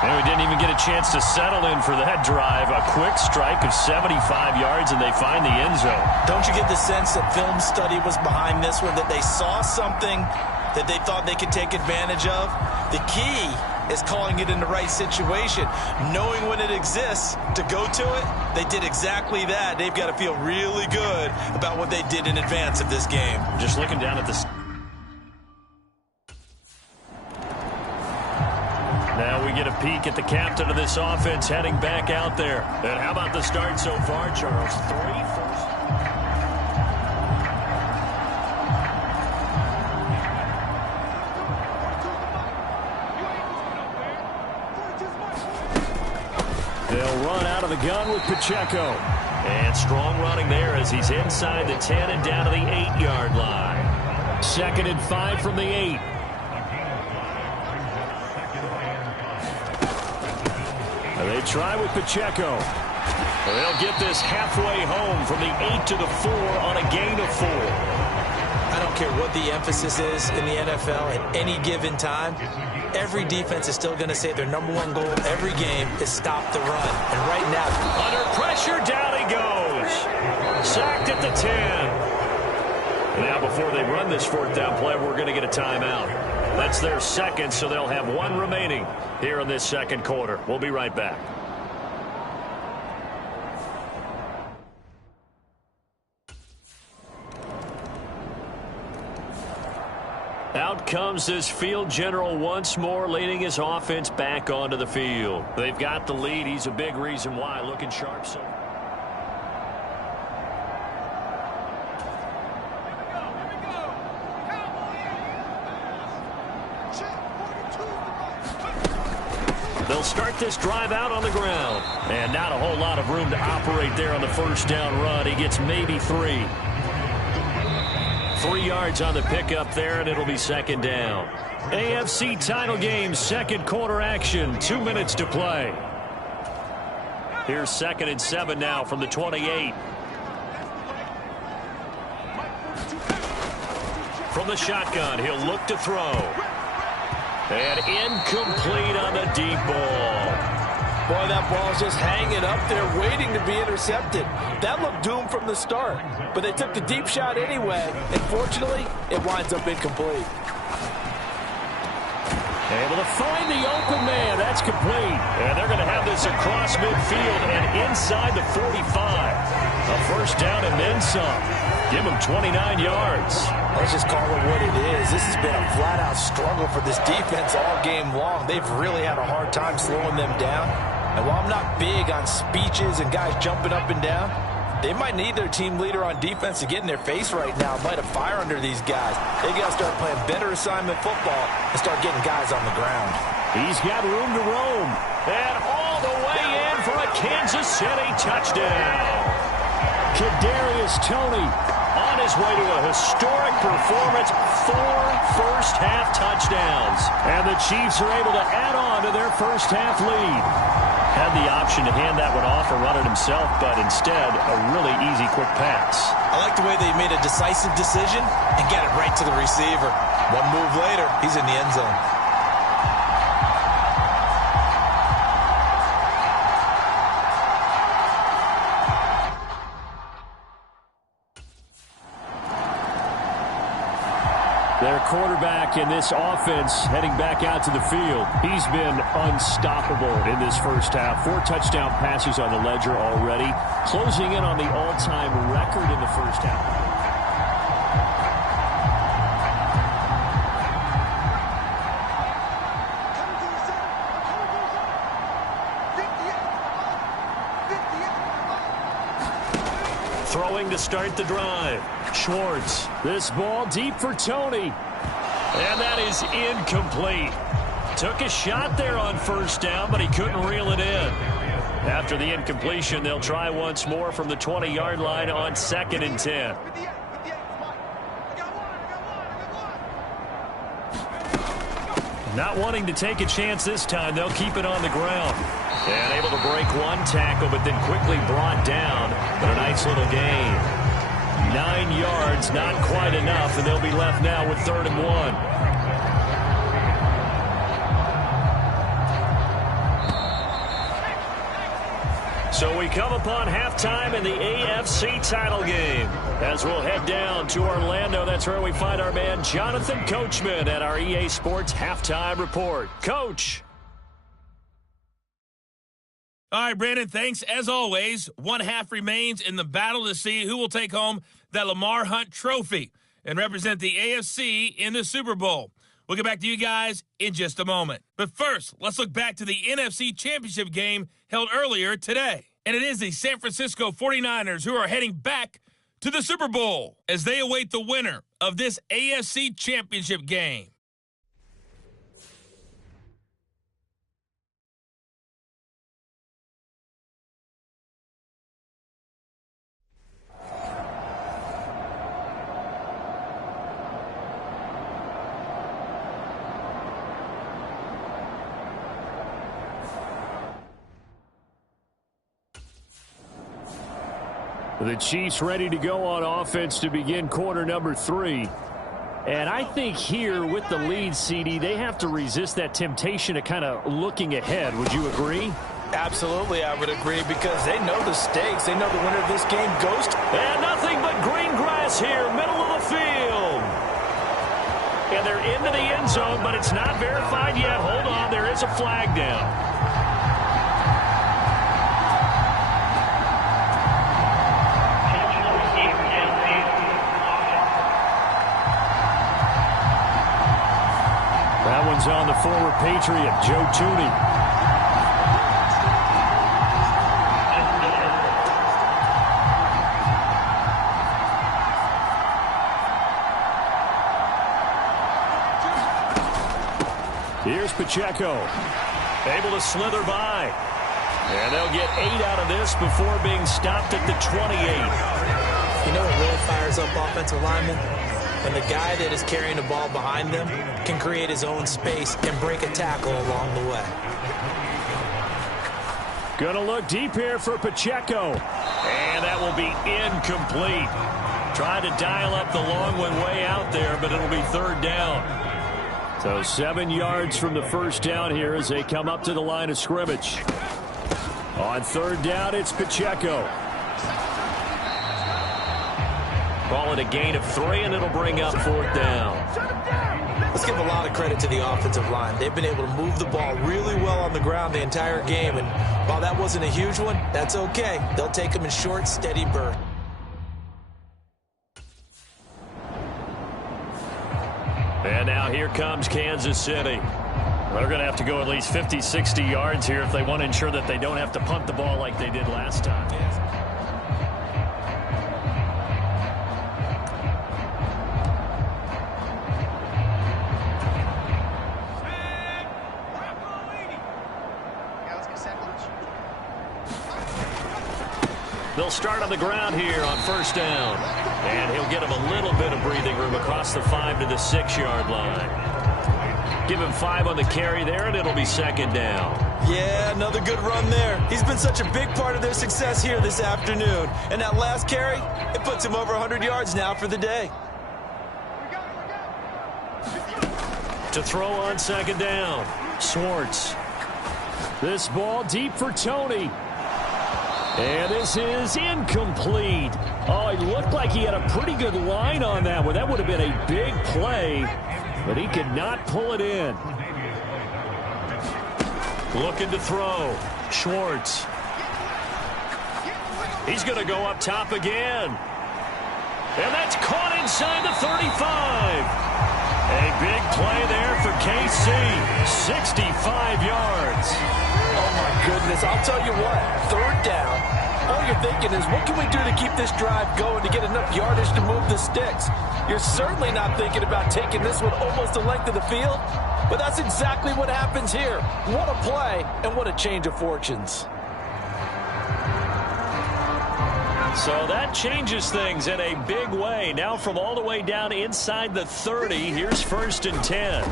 And we didn't even get a chance to settle in for that drive. A quick strike of 75 yards, and they find the end zone. Don't you get the sense that film study was behind this one, that they saw something that they thought they could take advantage of? The key is calling it in the right situation. Knowing when it exists to go to it, they did exactly that. They've got to feel really good about what they did in advance of this game. Just looking down at this. Now we get a peek at the captain of this offense heading back out there. And how about the start so far, Charles? 3 first. They'll run out of the gun with Pacheco. And strong running there as he's inside the 10 and down to the 8-yard line. 2nd and 5 from the 8. They try with Pacheco. They'll get this halfway home from the 8 to the 4 on a gain of 4. I don't care what the emphasis is in the NFL at any given time. Every defense is still going to say their #1 goal every game is stop the run. And right now, under pressure, down he goes. Sacked at the 10. Now before they run this 4th down play, we're going to get a timeout. That's their second, so they'll have 1 remaining here in this second quarter. We'll be right back. Out comes this field general once more, leading his offense back onto the field. They've got the lead. He's a big reason why. Looking sharp. So they'll start this drive out on the ground. And not a whole lot of room to operate there on the 1st down run. He gets maybe 3. 3 yards on the pickup there, and it'll be 2nd down. AFC title game, 2nd quarter action. 2 minutes to play. Here's 2nd and 7 now from the 28. From the shotgun, he'll look to throw. And incomplete on the deep ball. Boy, that ball's just hanging up there, waiting to be intercepted. That looked doomed from the start, but they took the deep shot anyway, and fortunately, it winds up incomplete. Able to find the open man. That's complete. And they're going to have this across midfield and inside the 45. A 1st down and then some. Give them 29 yards. Let's just call it what it is. This has been a flat-out struggle for this defense all game long. They've really had a hard time slowing them down. And while I'm not big on speeches and guys jumping up and down, They might need their team leader on defense to get in their face right now, light a fire under these guys. They got to start playing better assignment football and start getting guys on the ground. He's got room to roam. And all the way in for a Kansas City touchdown. Kadarius Toney on his way to a historic performance, 4 first-half touchdowns. And the Chiefs are able to add on to their first-half lead. Had the option to hand that one off or run it himself, but instead, a really easy, quick pass. I like the way they made a decisive decision and got it right to the receiver. One move later, he's in the end zone. Their quarterback in this offense heading back out to the field. He's been unstoppable in this first half. 4 touchdown passes on the ledger already, closing in on the all-time record in the first half. Throwing to start the drive. Schwartz. This ball deep for Toney. And that is incomplete. Took a shot there on first down, but he couldn't reel it in. After the incompletion, they'll try once more from the 20-yard line on 2nd and 10. Not wanting to take a chance this time, they'll keep it on the ground. And able to break one tackle, but then quickly brought down. But a nice little gain. 9 yards, not quite enough, and they'll be left now with 3rd and 1. So we come upon halftime in the AFC title game. As we'll head down to Orlando, that's where we find our man Jonathan Coachman at our EA Sports Halftime Report. Coach. All right, Brandon, thanks. As always, one half remains in the battle to see who will take home that Lamar Hunt trophy and represent the AFC in the Super Bowl. We'll get back to you guys in just a moment. But first, let's look back to the NFC Championship game held earlier today. And it is the San Francisco 49ers who are heading back to the Super Bowl as they await the winner of this AFC Championship game. The Chiefs ready to go on offense to begin quarter number 3. And I think here with the lead, CD, they have to resist that temptation of kind of looking ahead. Would you agree? Absolutely, I would agree, because they know the stakes. They know the winner of this game goes to... And nothing but green grass here, middle of the field. And they're into the end zone, but it's not verified yet. Hold on, there is a flag down. That one's on the former Patriot, Joe Thuney. Here's Pacheco. Able to slither by. And they'll get 8 out of this before being stopped at the 28. You know what really fires up offensive linemen? When the guy that is carrying the ball behind them can create his own space and break a tackle along the way. Gonna look deep here for Pacheco. And that will be incomplete. Trying to dial up the long one way out there, but it'll be 3rd down. So 7 yards from the first down here as they come up to the line of scrimmage. On 3rd down, it's Pacheco. Call it a gain of 3, and it'll bring up 4th down. Let's give a lot of credit to the offensive line. They've been able to move the ball really well on the ground the entire game, and while that wasn't a huge one, that's okay. They'll take them in short, steady bursts. And now here comes Kansas City. They're going to have to go at least 50, 60 yards here if they want to ensure that they don't have to punt the ball like they did last time. They'll start on the ground here on first down. And he'll get him a little bit of breathing room across the 5 to the 6-yard line. Give him 5 on the carry there, and it'll be second down. Yeah, another good run there. He's been such a big part of their success here this afternoon. And that last carry, it puts him over 100 yards now for the day. To throw on second down, Schwartz. This ball deep for Tony. And this is incomplete. Oh, it looked like he had a pretty good line on that one. That would have been a big play, but he could not pull it in. Looking to throw. Schwartz. He's going to go up top again. And that's caught inside the 35. A big play there for KC. 65 yards. Oh, my goodness. I'll tell you what. Third down. All you're thinking is, what can we do to keep this drive going to get enough yardage to move the sticks? You're certainly not thinking about taking this one almost the length of the field, but that's exactly what happens here. What a play, and what a change of fortunes. So that changes things in a big way. Now from all the way down inside the 30, here's first and 10.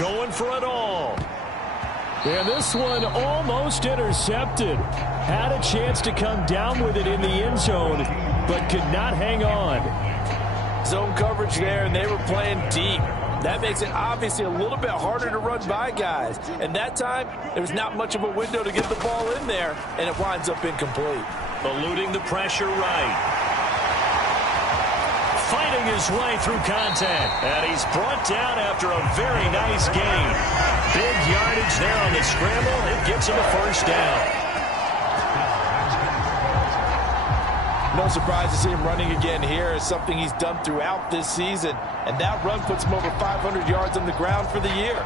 Going for it all. And this one almost intercepted. Had a chance to come down with it in the end zone, but could not hang on. Zone coverage there, and they were playing deep. That makes it obviously a little bit harder to run by guys. And that time, there's not much of a window to get the ball in there, and it winds up incomplete. Eluding the pressure right. Fighting his way through contact. And he's brought down after a very nice gain. Big yardage there on the scramble. It gets him a first down. No surprise to see him running again here. It's something he's done throughout this season. And that run puts him over 500 yards on the ground for the year.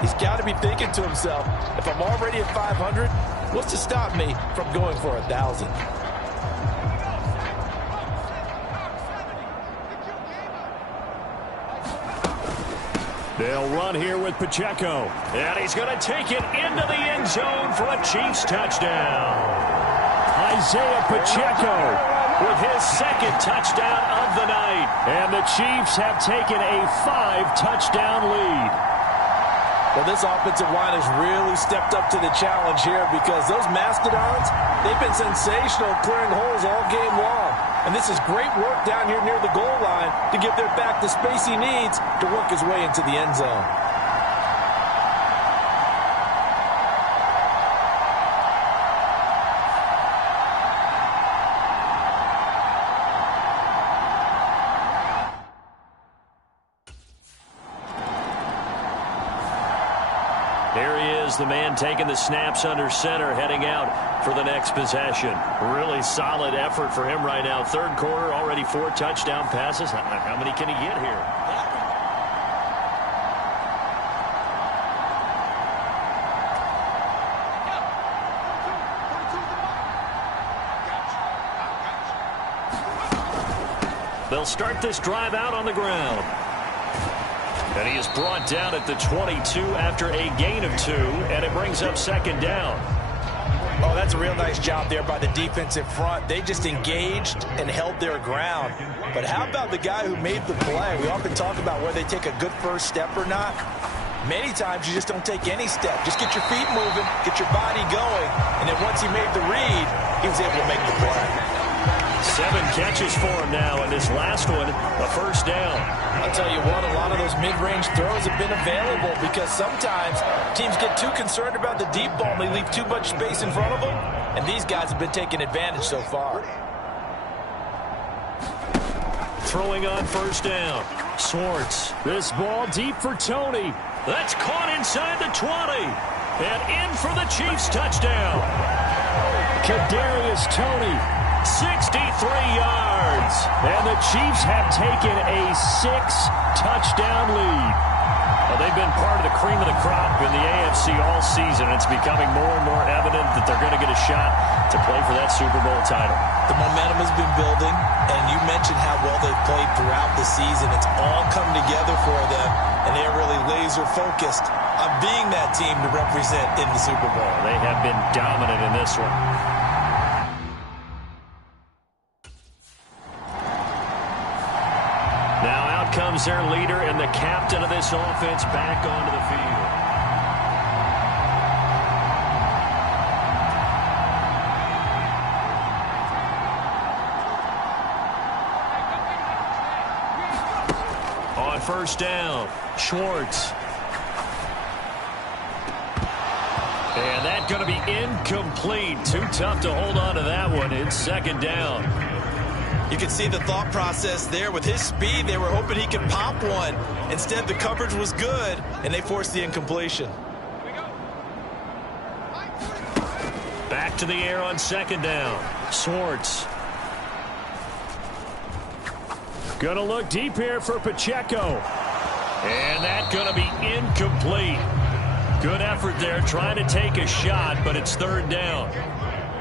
He's got to be thinking to himself, if I'm already at 500, what's to stop me from going for 1,000? They'll run here with Pacheco. And he's going to take it into the end zone for a Chiefs touchdown. Isaiah Pacheco with his second touchdown of the night. And the Chiefs have taken a 5-touchdown lead. Well, this offensive line has really stepped up to the challenge here because those Mastodons, they've been sensational clearing holes all game long. And this is great work down here near the goal line to give their back the space he needs to work his way into the end zone. Here he is, the man taking the snaps under center, heading out for the next possession. Really solid effort for him right now. Third quarter, already 4 touchdown passes. How many can he get here? They'll start this drive out on the ground. And he is brought down at the 22 after a gain of 2, and it brings up second down. Oh, that's a real nice job there by the defensive front. They just engaged and held their ground. But how about the guy who made the play? We often talk about whether they take a good first step or not. Many times you just don't take any step. Just get your feet moving, get your body going, and then once he made the read, he was able to make the play. 7 catches for him now, and this last one, a first down. I'll tell you what, a lot of those mid-range throws have been available because sometimes teams get too concerned about the deep ball and they leave too much space in front of them, and these guys have been taking advantage so far. Throwing on first down. Schwartz. This ball deep for Tony. That's caught inside the 20. And in for the Chiefs touchdown. Kadarius Toney. 63 yards. And the Chiefs have taken a 6-touchdown lead. Well, they've been part of the cream of the crop in the AFC all season. It's becoming more and more evident that they're going to get a shot to play for that Super Bowl title. The momentum has been building, and you mentioned how well they've played throughout the season. It's all come together for them, and they're really laser-focused on being that team to represent in the Super Bowl. They have been dominant in this one. Now out comes their leader and the captain of this offense back onto the field. On first down, Schwartz. And that's going to be incomplete. Too tough to hold on to that one. It's second down. You can see the thought process there. With his speed, they were hoping he could pop one. Instead, the coverage was good, and they forced the incompletion. Back to the air on second down. Schwartz. Going to look deep here for Pacheco. And that's going to be incomplete. Good effort there, trying to take a shot, but it's third down.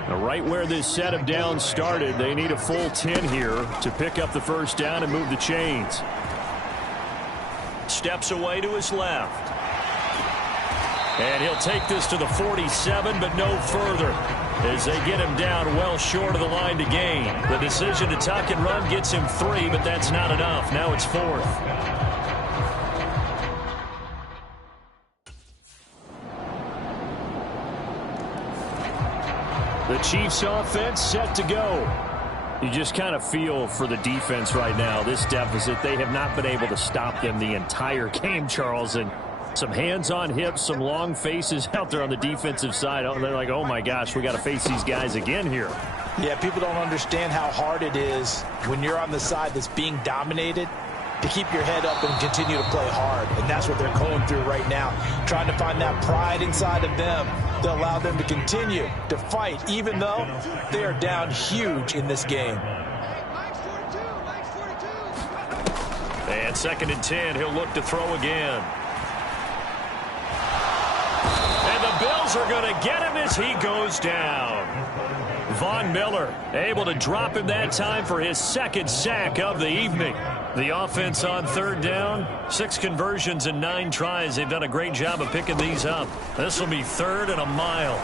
Now, right where this set of downs started, they need a full 10 here to pick up the first down and move the chains. Steps away to his left. And he'll take this to the 47, but no further, as they get him down well short of the line to gain. The decision to tuck and run gets him 3, but that's not enough. Now it's fourth. The Chiefs offense set to go. You just kind of feel for the defense right now, this deficit. They have not been able to stop them the entire game, Charles. And some hands on hips, some long faces out there on the defensive side. They're like, oh, my gosh, we got to face these guys again here. Yeah, people don't understand how hard it is when you're on the side that's being dominated to keep your head up and continue to play hard. And that's what they're going through right now, trying to find that pride inside of them to allow them to continue to fight, even though they are down huge in this game. And second and 10, he'll look to throw again. And the Bills are going to get him as he goes down. Von Miller able to drop him that time for his second sack of the evening. The offense on third down, 6 conversions and 9 tries. They've done a great job of picking these up. This will be third and a mile.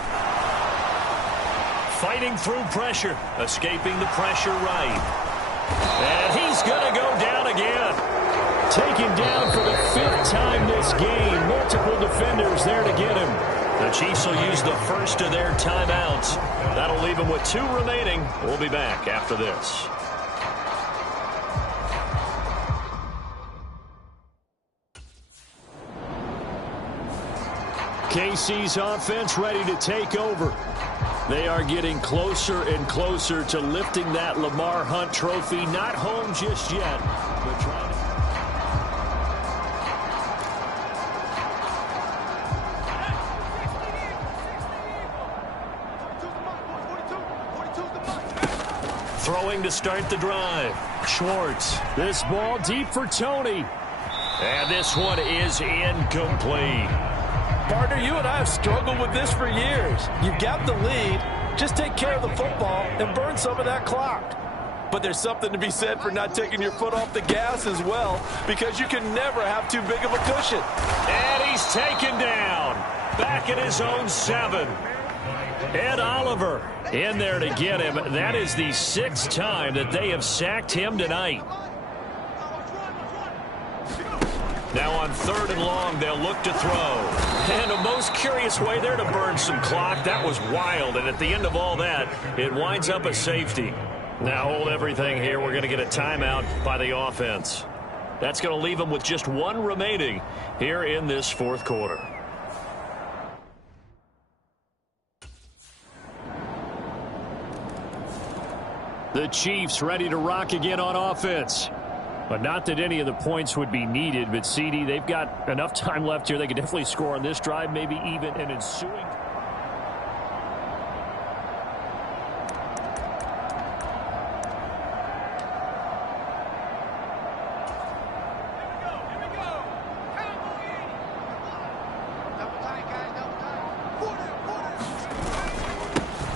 Fighting through pressure, escaping the pressure right. And he's going to go down again. Taken down for the 5th time this game. Multiple defenders there to get him. The Chiefs will use the first of their timeouts. That'll leave them with 2 remaining. We'll be back after this. KC's offense ready to take over. They are getting closer and closer to lifting that Lamar Hunt trophy. Not home just yet, but trying to... Throwing to start the drive. Schwartz. This ball deep for Tony. And this one is incomplete. Partner, you and I have struggled with this for years. You've got the lead. Just take care of the football and burn some of that clock. But there's something to be said for not taking your foot off the gas as well, because you can never have too big of a cushion. And he's taken down. Back at his own 7. Ed Oliver in there to get him. That is the 6th time that they have sacked him tonight. Now on third and long, they'll look to throw. And a most curious way there to burn some clock. That was wild, and at the end of all that, it winds up a safety. Now hold everything here. We're going to get a timeout by the offense. That's going to leave them with just 1 remaining here in this 4th quarter. The Chiefs ready to rock again on offense. But not that any of the points would be needed, but CD, they've got enough time left here. They could definitely score on this drive, maybe even an ensuing.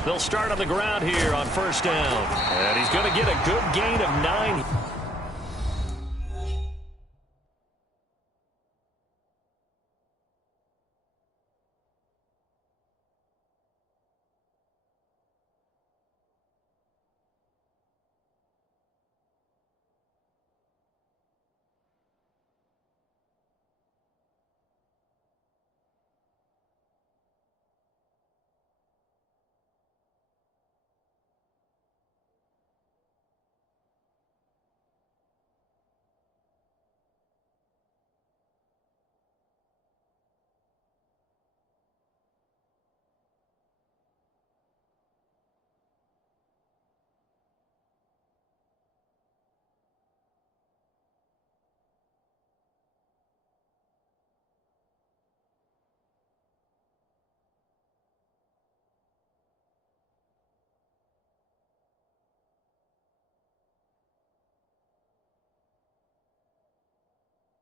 They'll start on the ground here on first down. And he's going to get a good gain of 9.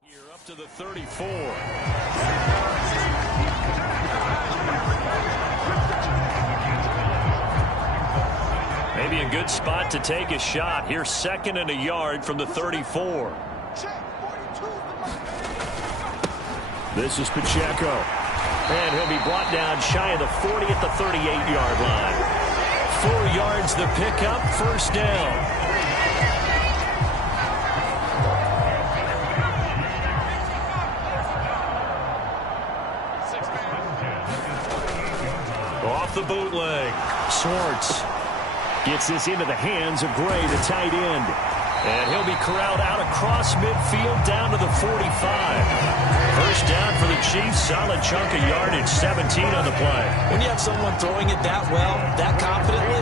Here up to the 34. Maybe a good spot to take a shot. Here's 2nd and a yard from the 34. This is Pacheco. And he'll be brought down shy of the 40 at the 38-yard line. 4 yards the pickup, first down. Off the bootleg. Schwartz gets this into the hands of Gray, the tight end. And he'll be corralled out across midfield down to the 45. First down for the Chiefs. Solid chunk of yardage, 17 on the play. When you have someone throwing it that well, that confidently,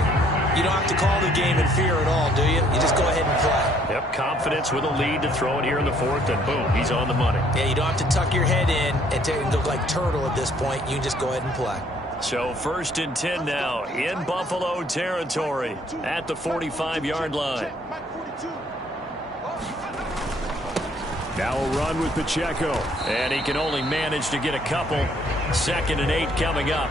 you don't have to call the game in fear at all, do you? You just go ahead and play. Yep, confidence with a lead to throw it here in the 4th, and boom, he's on the money. Yeah, you don't have to tuck your head in and look like turtle at this point. You just go ahead and play. So 1st and 10 now in Buffalo territory at the 45-yard line. Now a run with Pacheco. And he can only manage to get a couple. 2nd and 8 coming up.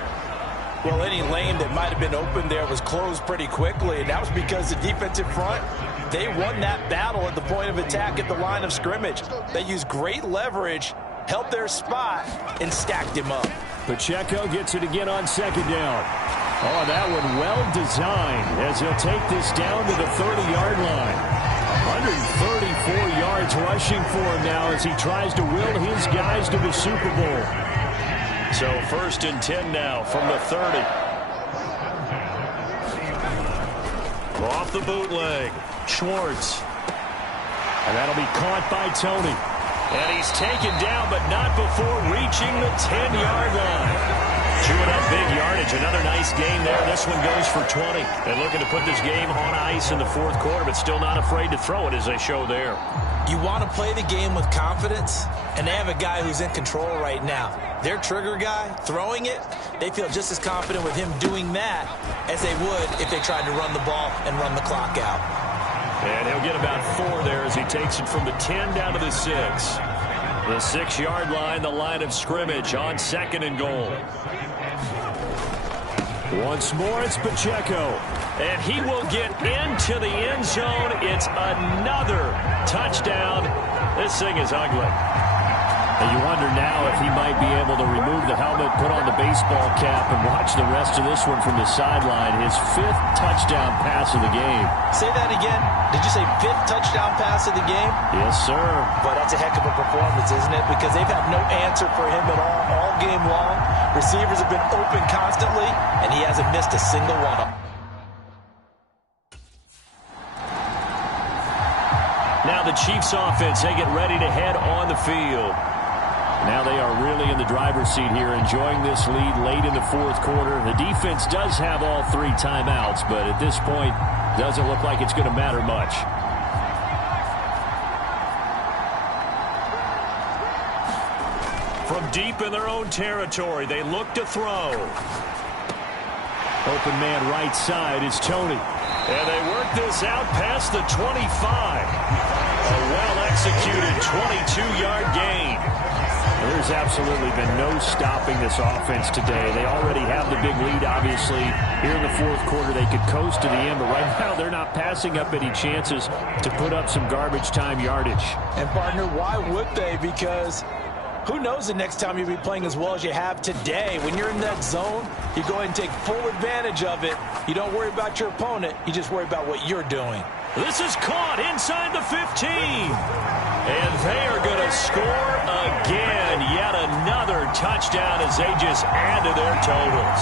Well, any lane that might have been open there was closed pretty quickly, and that was because the defensive front, they won that battle at the point of attack at the line of scrimmage. They used great leverage, held their spot, and stacked him up. Pacheco gets it again on 2nd down. Oh, that one well designed as he'll take this down to the 30-yard line. 134 yards rushing for him now as he tries to will his guys to the Super Bowl. So 1st and 10 now from the 30. Off the bootleg. Schwartz. And that'll be caught by Tony. And he's taken down, but not before reaching the 10-yard line. Chewing up big yardage. Another nice game there. This one goes for 20. And looking to put this game on ice in the 4th quarter, but still not afraid to throw it as they show there. You want to play the game with confidence, and they have a guy who's in control right now. Their trigger guy, throwing it, they feel just as confident with him doing that as they would if they tried to run the ball and run the clock out. And he'll get about 4 there as he takes it from the 10 down to the 6. The 6-yard line, the line of scrimmage on 2nd and goal. Once more, it's Pacheco. And he will get into the end zone. It's another touchdown. This thing is ugly. And you wonder now if he might be able to remove the helmet, put on the baseball cap, and watch the rest of this one from the sideline. His 5th touchdown pass of the game. Say that again. Did you say 5th touchdown pass of the game? Yes, sir. But that's a heck of a performance, isn't it? Because they've had no answer for him at all game long. Receivers have been open constantly, and he hasn't missed a single one of them. Now the Chiefs offense, they get ready to head on the field. Now they are really in the driver's seat here, enjoying this lead late in the 4th quarter. The defense does have all 3 timeouts, but at this point, doesn't look like it's going to matter much. From deep in their own territory, they look to throw. Open man right side is Tony. And they work this out past the 25. A well-executed 22-yard gain. There's absolutely been no stopping this offense today. They already have the big lead, obviously. Here in the fourth quarter, they could coast to the end, but right now they're not passing up any chances to put up some garbage time yardage. And, partner, why would they? Because who knows the next time you'll be playing as well as you have today. When you're in that zone, you go ahead and take full advantage of it. You don't worry about your opponent. You just worry about what you're doing. This is caught inside the 15. And they are going to score again. Yet another touchdown as they just add to their totals.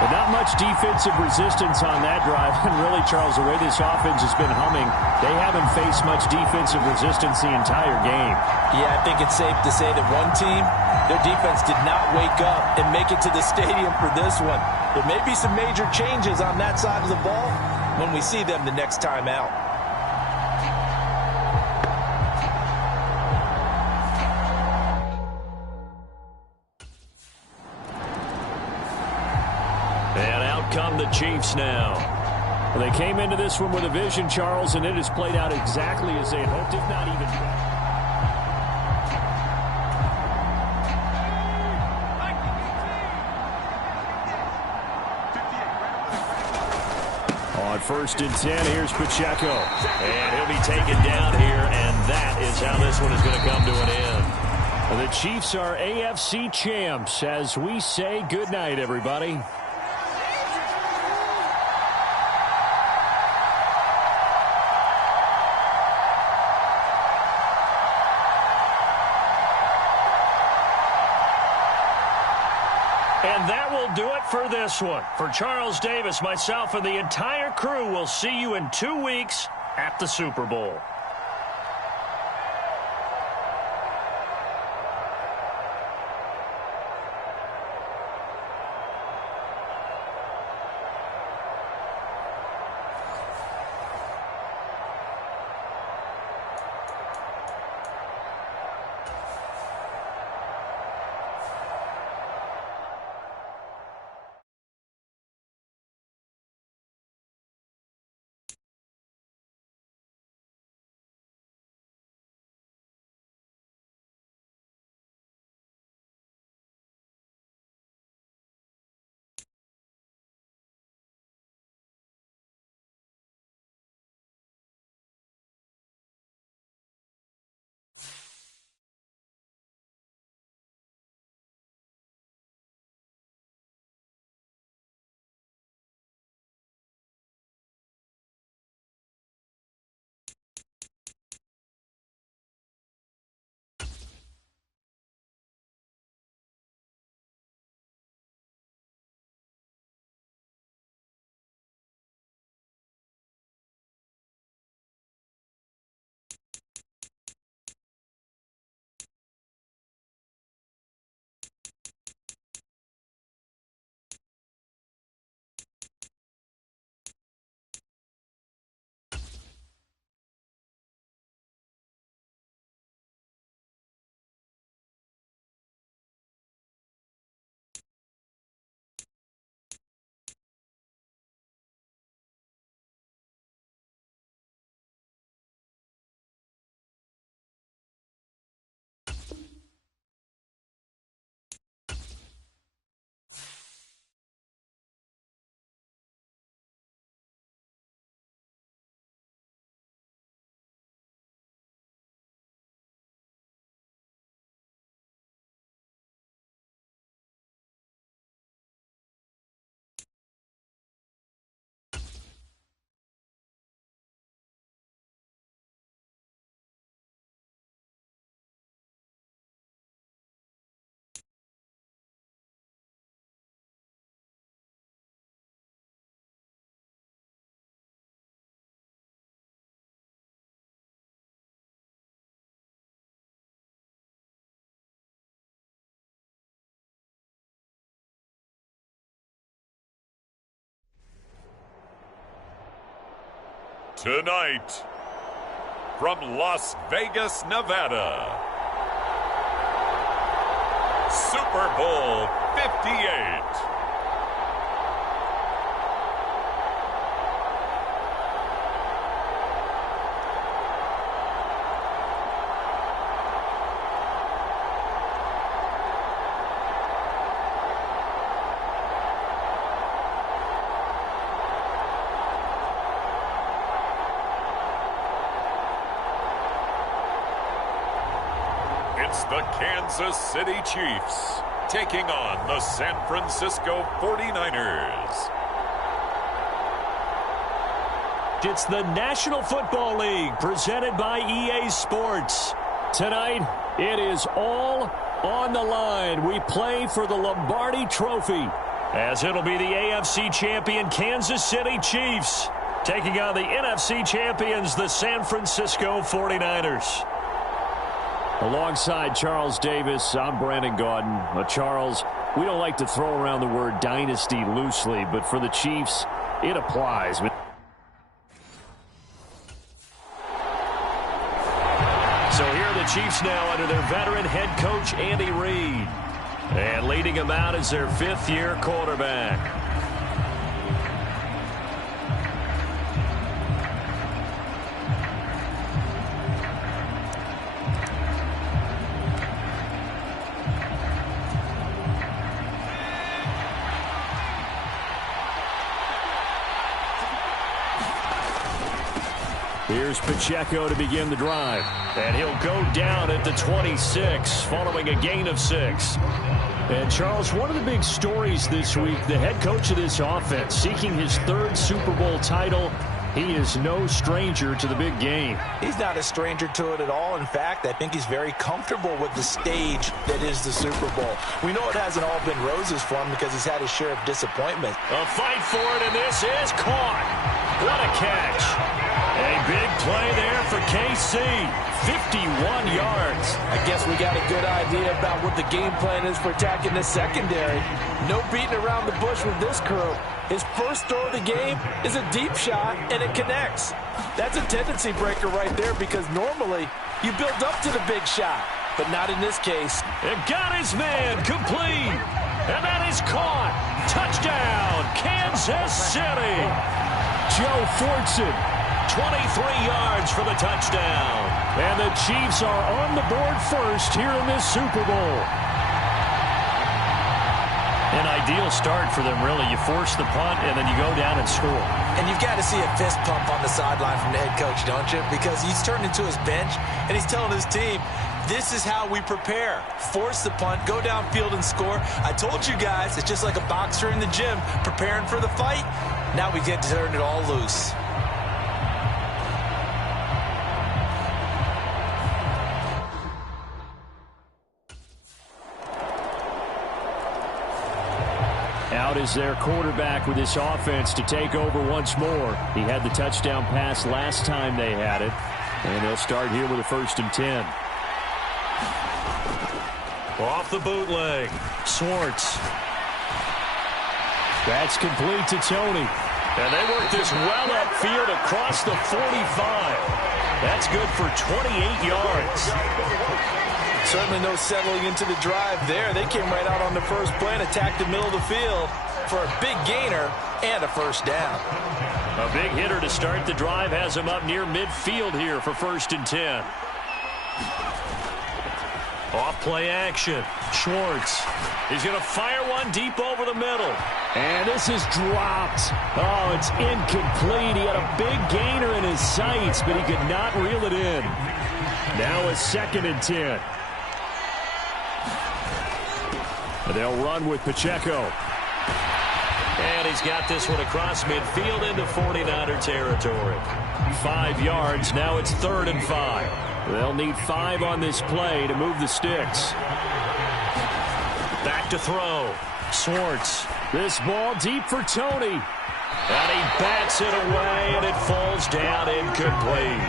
But not much defensive resistance on that drive. And really, Charles, the way this offense has been humming, they haven't faced much defensive resistance the entire game. Yeah, I think it's safe to say that one team, their defense did not wake up and make it to the stadium for this one. There may be some major changes on that side of the ball when we see them the next time out. And out come the Chiefs now. Well, they came into this one with a vision, Charles, and it has played out exactly as they had hoped, if not even better. On 1st and 10, here's Pacheco. And he'll be taken down here, and that is how this one is going to come to an end. The Chiefs are AFC champs as we say goodnight, everybody. And that will do it for this one. For Charles Davis, myself, and the entire crew, we'll see you in 2 weeks at the Super Bowl. Tonight, from Las Vegas, Nevada, Super Bowl 58. the Kansas City Chiefs, taking on the San Francisco 49ers. It's the National Football League presented by EA Sports. Tonight, it is all on the line. We play for the Lombardi Trophy, as it'll be the AFC champion Kansas City Chiefs taking on the NFC champions, the San Francisco 49ers. Alongside Charles Davis, I'm Brandon Gaudin. Charles, we don't like to throw around the word dynasty loosely, but for the Chiefs, it applies. So here are the Chiefs now under their veteran head coach, Andy Reid. And leading them out is their fifth-year quarterback. Here's Pacheco to begin the drive. And he'll go down at the 26, following a gain of 6. And, Charles, one of the big stories this week, the head coach of this offense, seeking his third Super Bowl title. He is no stranger to the big game. He's not a stranger to it at all. In fact, I think he's very comfortable with the stage that is the Super Bowl. We know it hasn't all been roses for him because he's had his share of disappointment. A fight for it, and this is caught. What a catch. A big play there for KC. 51 yards. I guess we got a good idea about what the game plan is for attacking the secondary. No beating around the bush with this crew. His first throw of the game is a deep shot, and it connects. That's a tendency breaker right there because normally you build up to the big shot, but not in this case. It got his man complete, and that is caught. Touchdown, Kansas City. Joe Fortson, 23 yards for the touchdown. And the Chiefs are on the board first here in this Super Bowl. An ideal start for them, really. You force the punt, and then you go down and score. And you've got to see a fist pump on the sideline from the head coach, don't you? Because he's turned into his bench, and he's telling his team, this is how we prepare. Force the punt, go downfield and score. I told you guys, it's just like a boxer in the gym preparing for the fight. Now we get to turn it all loose. Out is their quarterback with this offense to take over once more. He had the touchdown pass last time they had it. And they'll start here with a 1st and 10. Off the bootleg. Swartz. That's complete to Tony. And they work this well upfield across the 45. That's good for 28 yards. Certainly no settling into the drive there. They came right out on the first play and attacked the middle of the field for a big gainer and a 1st down. A big hitter to start the drive has him up near midfield here for 1st and 10. Off play action. Schwartz. He's going to fire one deep over the middle. And this is dropped. Oh, it's incomplete. He had a big gainer in his sights, but he could not reel it in. Now a 2nd and 10. They'll run with Pacheco. And he's got this one across midfield into 49er territory. 5 yards. Now it's 3rd and 5. They'll need 5 on this play to move the sticks. Back to throw. Swartz. This ball deep for Tony. And he bats it away, and it falls down incomplete.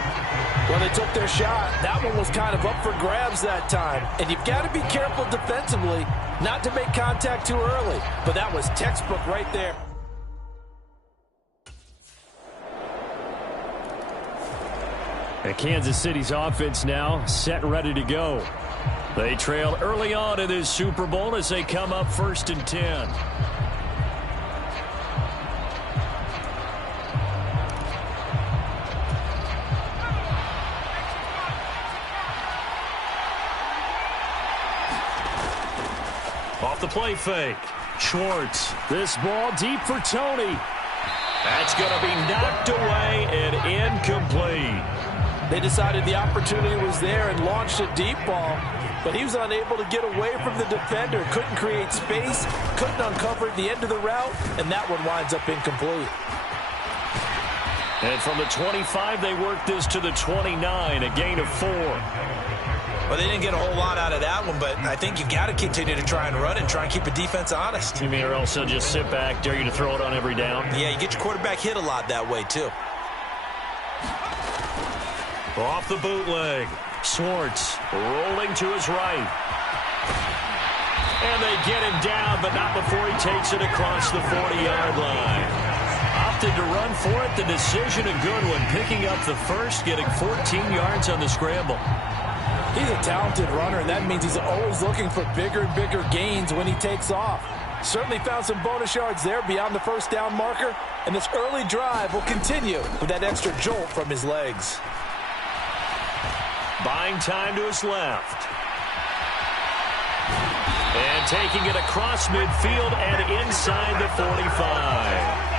Well, they took their shot. That one was kind of up for grabs that time. And you've got to be careful defensively not to make contact too early. But that was textbook right there. And Kansas City's offense now set and ready to go. They trail early on in this Super Bowl as they come up 1st and 10. Off the play fake. Schwartz. This ball deep for Tony. That's going to be knocked away and incomplete. They decided the opportunity was there and launched a deep ball. but he was unable to get away from the defender. Couldn't create space, couldn't uncover the end of the route, and that one winds up incomplete. And from the 25, they work this to the 29, a gain of 4. Well, they didn't get a whole lot out of that one, but I think you got to continue to try and run and try and keep the defense honest. You mean, or else they'll just sit back, dare you to throw it on every down? Yeah, you get your quarterback hit a lot that way, too. Off the bootleg. Schwartz rolling to his right. And they get him down, but not before he takes it across the 40-yard line. Opted to run for it. The decision a good one. Picking up the first, getting 14 yards on the scramble. He's a talented runner, and that means he's always looking for bigger and bigger gains when he takes off. Certainly found some bonus yards there beyond the first down marker, and this early drive will continue with that extra jolt from his legs. Buying time to his left. And taking it across midfield and inside the 45.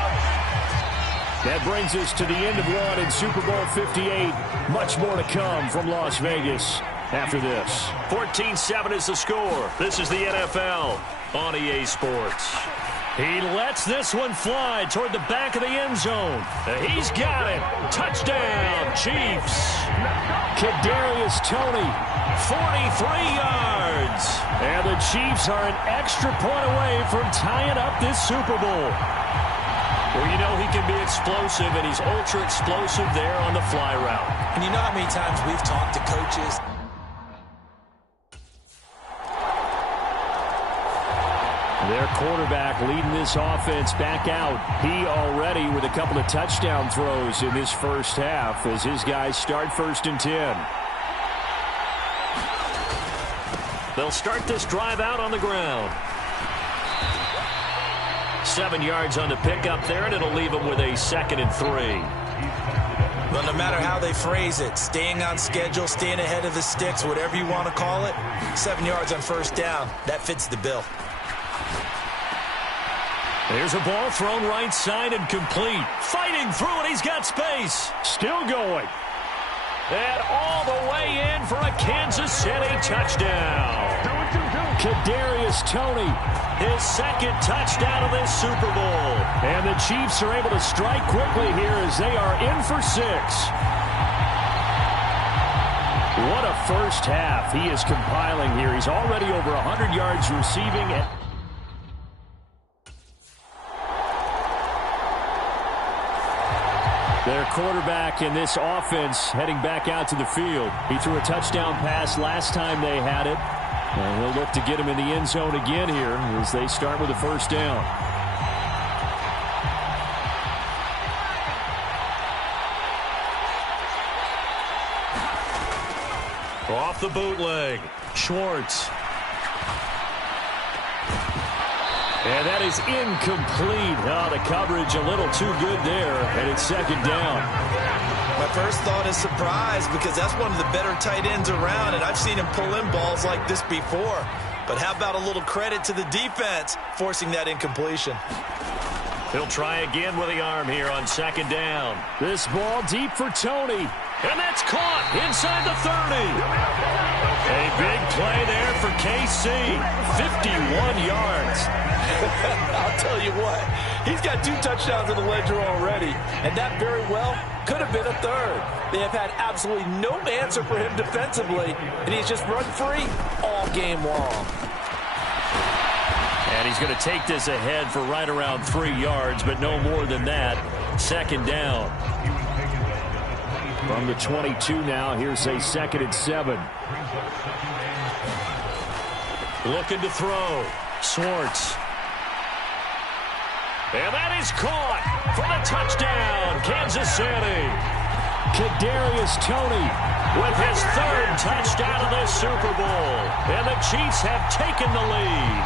That brings us to the end of one in Super Bowl 58. Much more to come from Las Vegas after this. 14-7 is the score. This is the NFL on EA Sports. He lets this one fly toward the back of the end zone. He's got it. Touchdown, Chiefs. Kadarius Toney, 43 yards. And the Chiefs are an extra point away from tying up this Super Bowl. Well, you know he can be explosive, and he's ultra-explosive there on the fly route. And you know how many times we've talked to coaches. Their quarterback leading this offense back out. He already with a couple of touchdown throws in this first half as his guys start 1st and 10. They'll start this drive out on the ground. 7 yards on the pickup there, and it'll leave them with a 2nd and 3. Well, no matter how they phrase it, staying on schedule, staying ahead of the sticks, whatever you want to call it, 7 yards on 1st down, that fits the bill. There's a ball thrown right side and complete. Fighting through it, he's got space. Still going. And all the way in for a Kansas City touchdown. Kadarius Toney, his 2nd touchdown of this Super Bowl. And the Chiefs are able to strike quickly here as they are in for 6. What a first half he is compiling here. He's already over 100 yards receiving. Their quarterback in this offense heading back out to the field. He threw a touchdown pass last time they had it. And he'll look to get him in the end zone again here as they start with a 1st down. Off the bootleg. Schwartz. And that is incomplete. Oh, the coverage a little too good there, and it's 2nd down. My first thought is surprise because that's one of the better tight ends around, and I've seen him pull in balls like this before. But how about a little credit to the defense forcing that incompletion? He'll try again with the arm here on 2nd down. This ball deep for Toney. And that's caught inside the 30. A big play there for KC. 51 yards. I'll tell you what, he's got 2 touchdowns in the ledger already, and that very well could have been a 3rd. They have had absolutely no answer for him defensively, and he's just run free all game long. And he's going to take this ahead for right around 3 yards, but no more than that. 2nd down. From the 22 now, here's a 2nd and 7. Looking to throw. Schwartz. And that is caught for the touchdown, Kansas City. Kadarius Toney with his 3rd touchdown of this Super Bowl. And the Chiefs have taken the lead.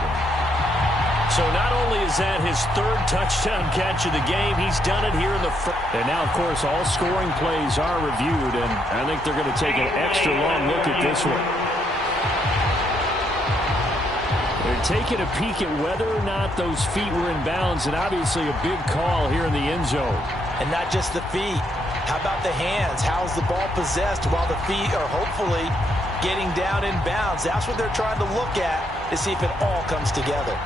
So not only is that his 3rd touchdown catch of the game, he's done it here in the first. And now, of course, all scoring plays are reviewed, and I think they're going to take an extra long look at this one. They're taking a peek at whether or not those feet were in bounds, and obviously a big call here in the end zone. And not just the feet. How about the hands? How's the ball possessed while the feet are hopefully getting down in bounds. That's what they're trying to look at to see if it all comes together.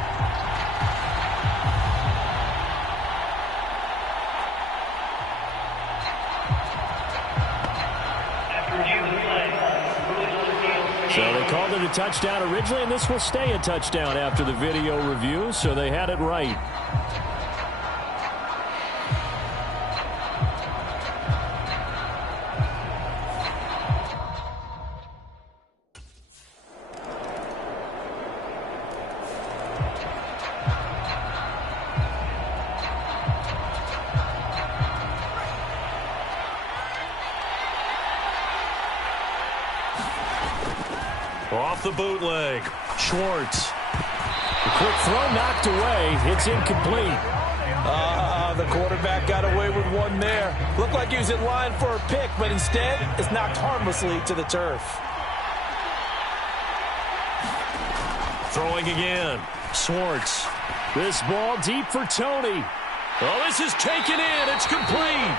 So they called it a touchdown originally, and this will stay a touchdown after the video review, so they had it right. Off the bootleg. Schwartz. The quick throw knocked away. It's incomplete. The quarterback got away with one there. Looked like he was in line for a pick, but instead it's knocked harmlessly to the turf. Throwing again. Schwartz. This ball deep for Tony. Oh, this is taken in. It's complete.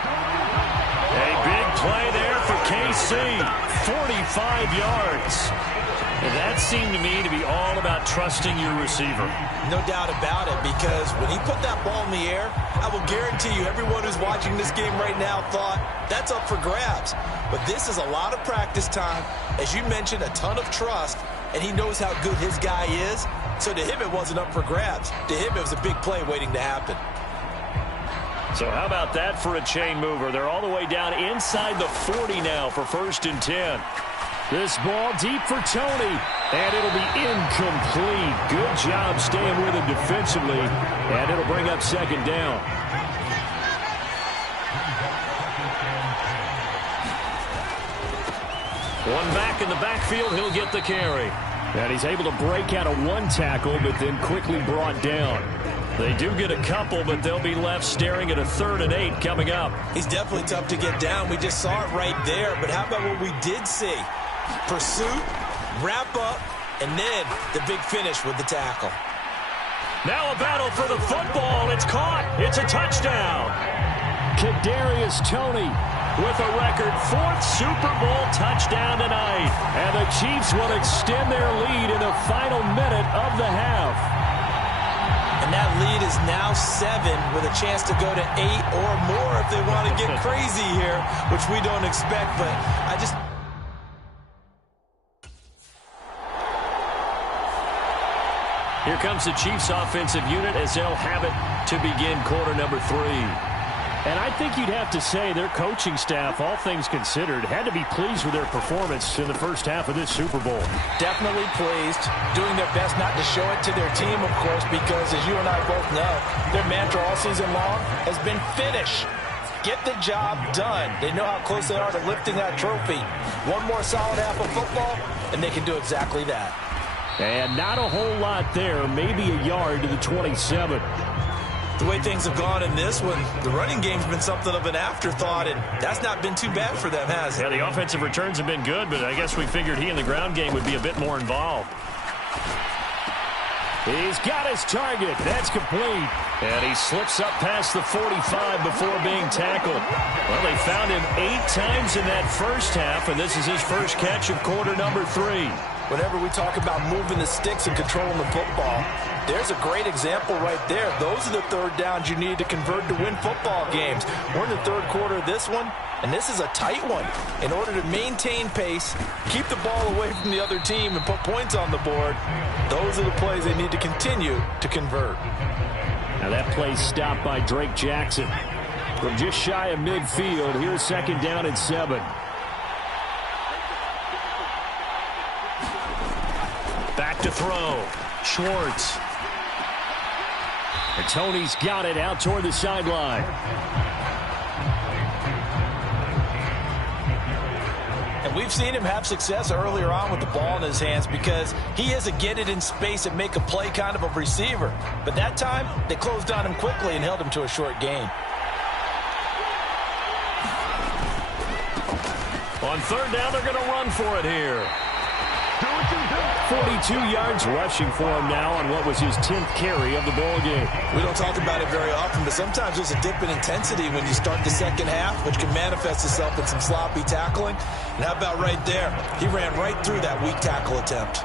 A big play there for KC. 45 yards. And that seemed to me to be all about trusting your receiver. No doubt about it, because when he put that ball in the air, I will guarantee you everyone who's watching this game right now thought that's up for grabs. But this is a lot of practice time. As you mentioned, a ton of trust, and he knows how good his guy is. So to him, it wasn't up for grabs. To him, it was a big play waiting to happen. So how about that for a chain mover? They're all the way down inside the 40 now for 1st and 10. This ball deep for Tony, and it'll be incomplete. Good job staying with him defensively, and it'll bring up 2nd down. One back in the backfield, he'll get the carry. And he's able to break out of one tackle, but then quickly brought down. They do get a couple, but they'll be left staring at a 3rd and 8 coming up. He's definitely tough to get down. We just saw it right there. But how about what we did see? Pursuit, wrap up, and then the big finish with the tackle. Now a battle for the football. It's caught. It's a touchdown. Kadarius Toney with a record 4th Super Bowl touchdown tonight. And the Chiefs will extend their lead in the final minute of the half. And that lead is now 7 with a chance to go to 8 or more if they want to get crazy here, which we don't expect. But I just... Here comes the Chiefs offensive unit as they'll have it to begin quarter number 3. And I think you'd have to say their coaching staff, all things considered, had to be pleased with their performance in the first half of this Super Bowl. Definitely pleased, doing their best not to show it to their team, of course, because as you and I both know, their mantra all season long has been finish. Get the job done. They know how close they are to lifting that trophy. One more solid half of football, and they can do exactly that. And not a whole lot there, maybe a yard to the 27. The way things have gone in this one, the running game's been something of an afterthought, and that's not been too bad for them, has it? Yeah, the offensive returns have been good, but I guess we figured he in the ground game would be a bit more involved. He's got his target. That's complete. And he slips up past the 45 before being tackled. Well, they found him 8 times in that first half, and this is his first catch of quarter number 3. Whenever we talk about moving the sticks and controlling the football, there's a great example right there. Those are the 3rd downs you need to convert to win football games. We're in the 3rd quarter of this one, and this is a tight one. In order to maintain pace, keep the ball away from the other team, and put points on the board, those are the plays they need to continue to convert. Now that play stopped by Drake Jackson. From just shy of midfield, here's 2nd down and 7. Back to throw. Schwartz. And Tony's got it out toward the sideline. And we've seen him have success earlier on with the ball in his hands because he is a get it in space and make a play kind of a receiver. But that time, they closed on him quickly and held him to a short gain. On 3rd down, they're going to run for it here. 42 yards rushing for him now on what was his 10th carry of the ball game. We don't talk about it very often, but sometimes there's a dip in intensity when you start the second half, which can manifest itself in some sloppy tackling. And how about right there? He ran right through that weak tackle attempt.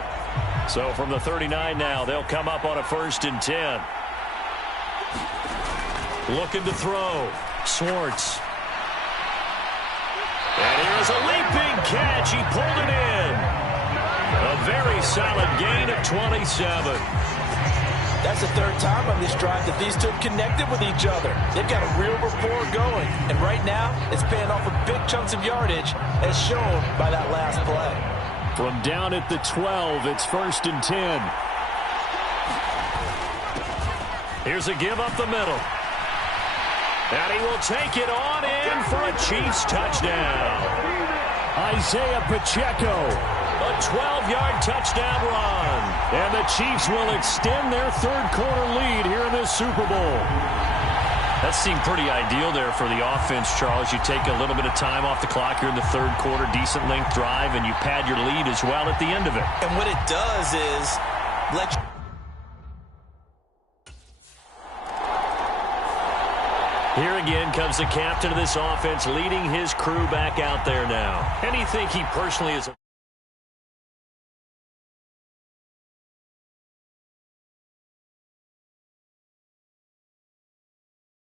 So from the 39 now, they'll come up on a 1st and 10. Looking to throw. Swartz. And here's a leaping catch. He pulled it in. A very solid gain of 27. That's the third time on this drive that these two have connected with each other. They've got a real rapport going. And right now, it's paying off with big chunks of yardage, as shown by that last play. From down at the 12, it's 1st and 10. Here's a give up the middle. And he will take it on in for a Chiefs touchdown. Isaiah Pacheco. A 12-yard touchdown run. And the Chiefs will extend their third-quarter lead here in this Super Bowl. That seemed pretty ideal there for the offense, Charles. You take a little bit of time off the clock here in the third quarter, decent length drive, and you pad your lead as well at the end of it. And what it does is let you... Here again comes the captain of this offense leading his crew back out there now. Anything he personally is...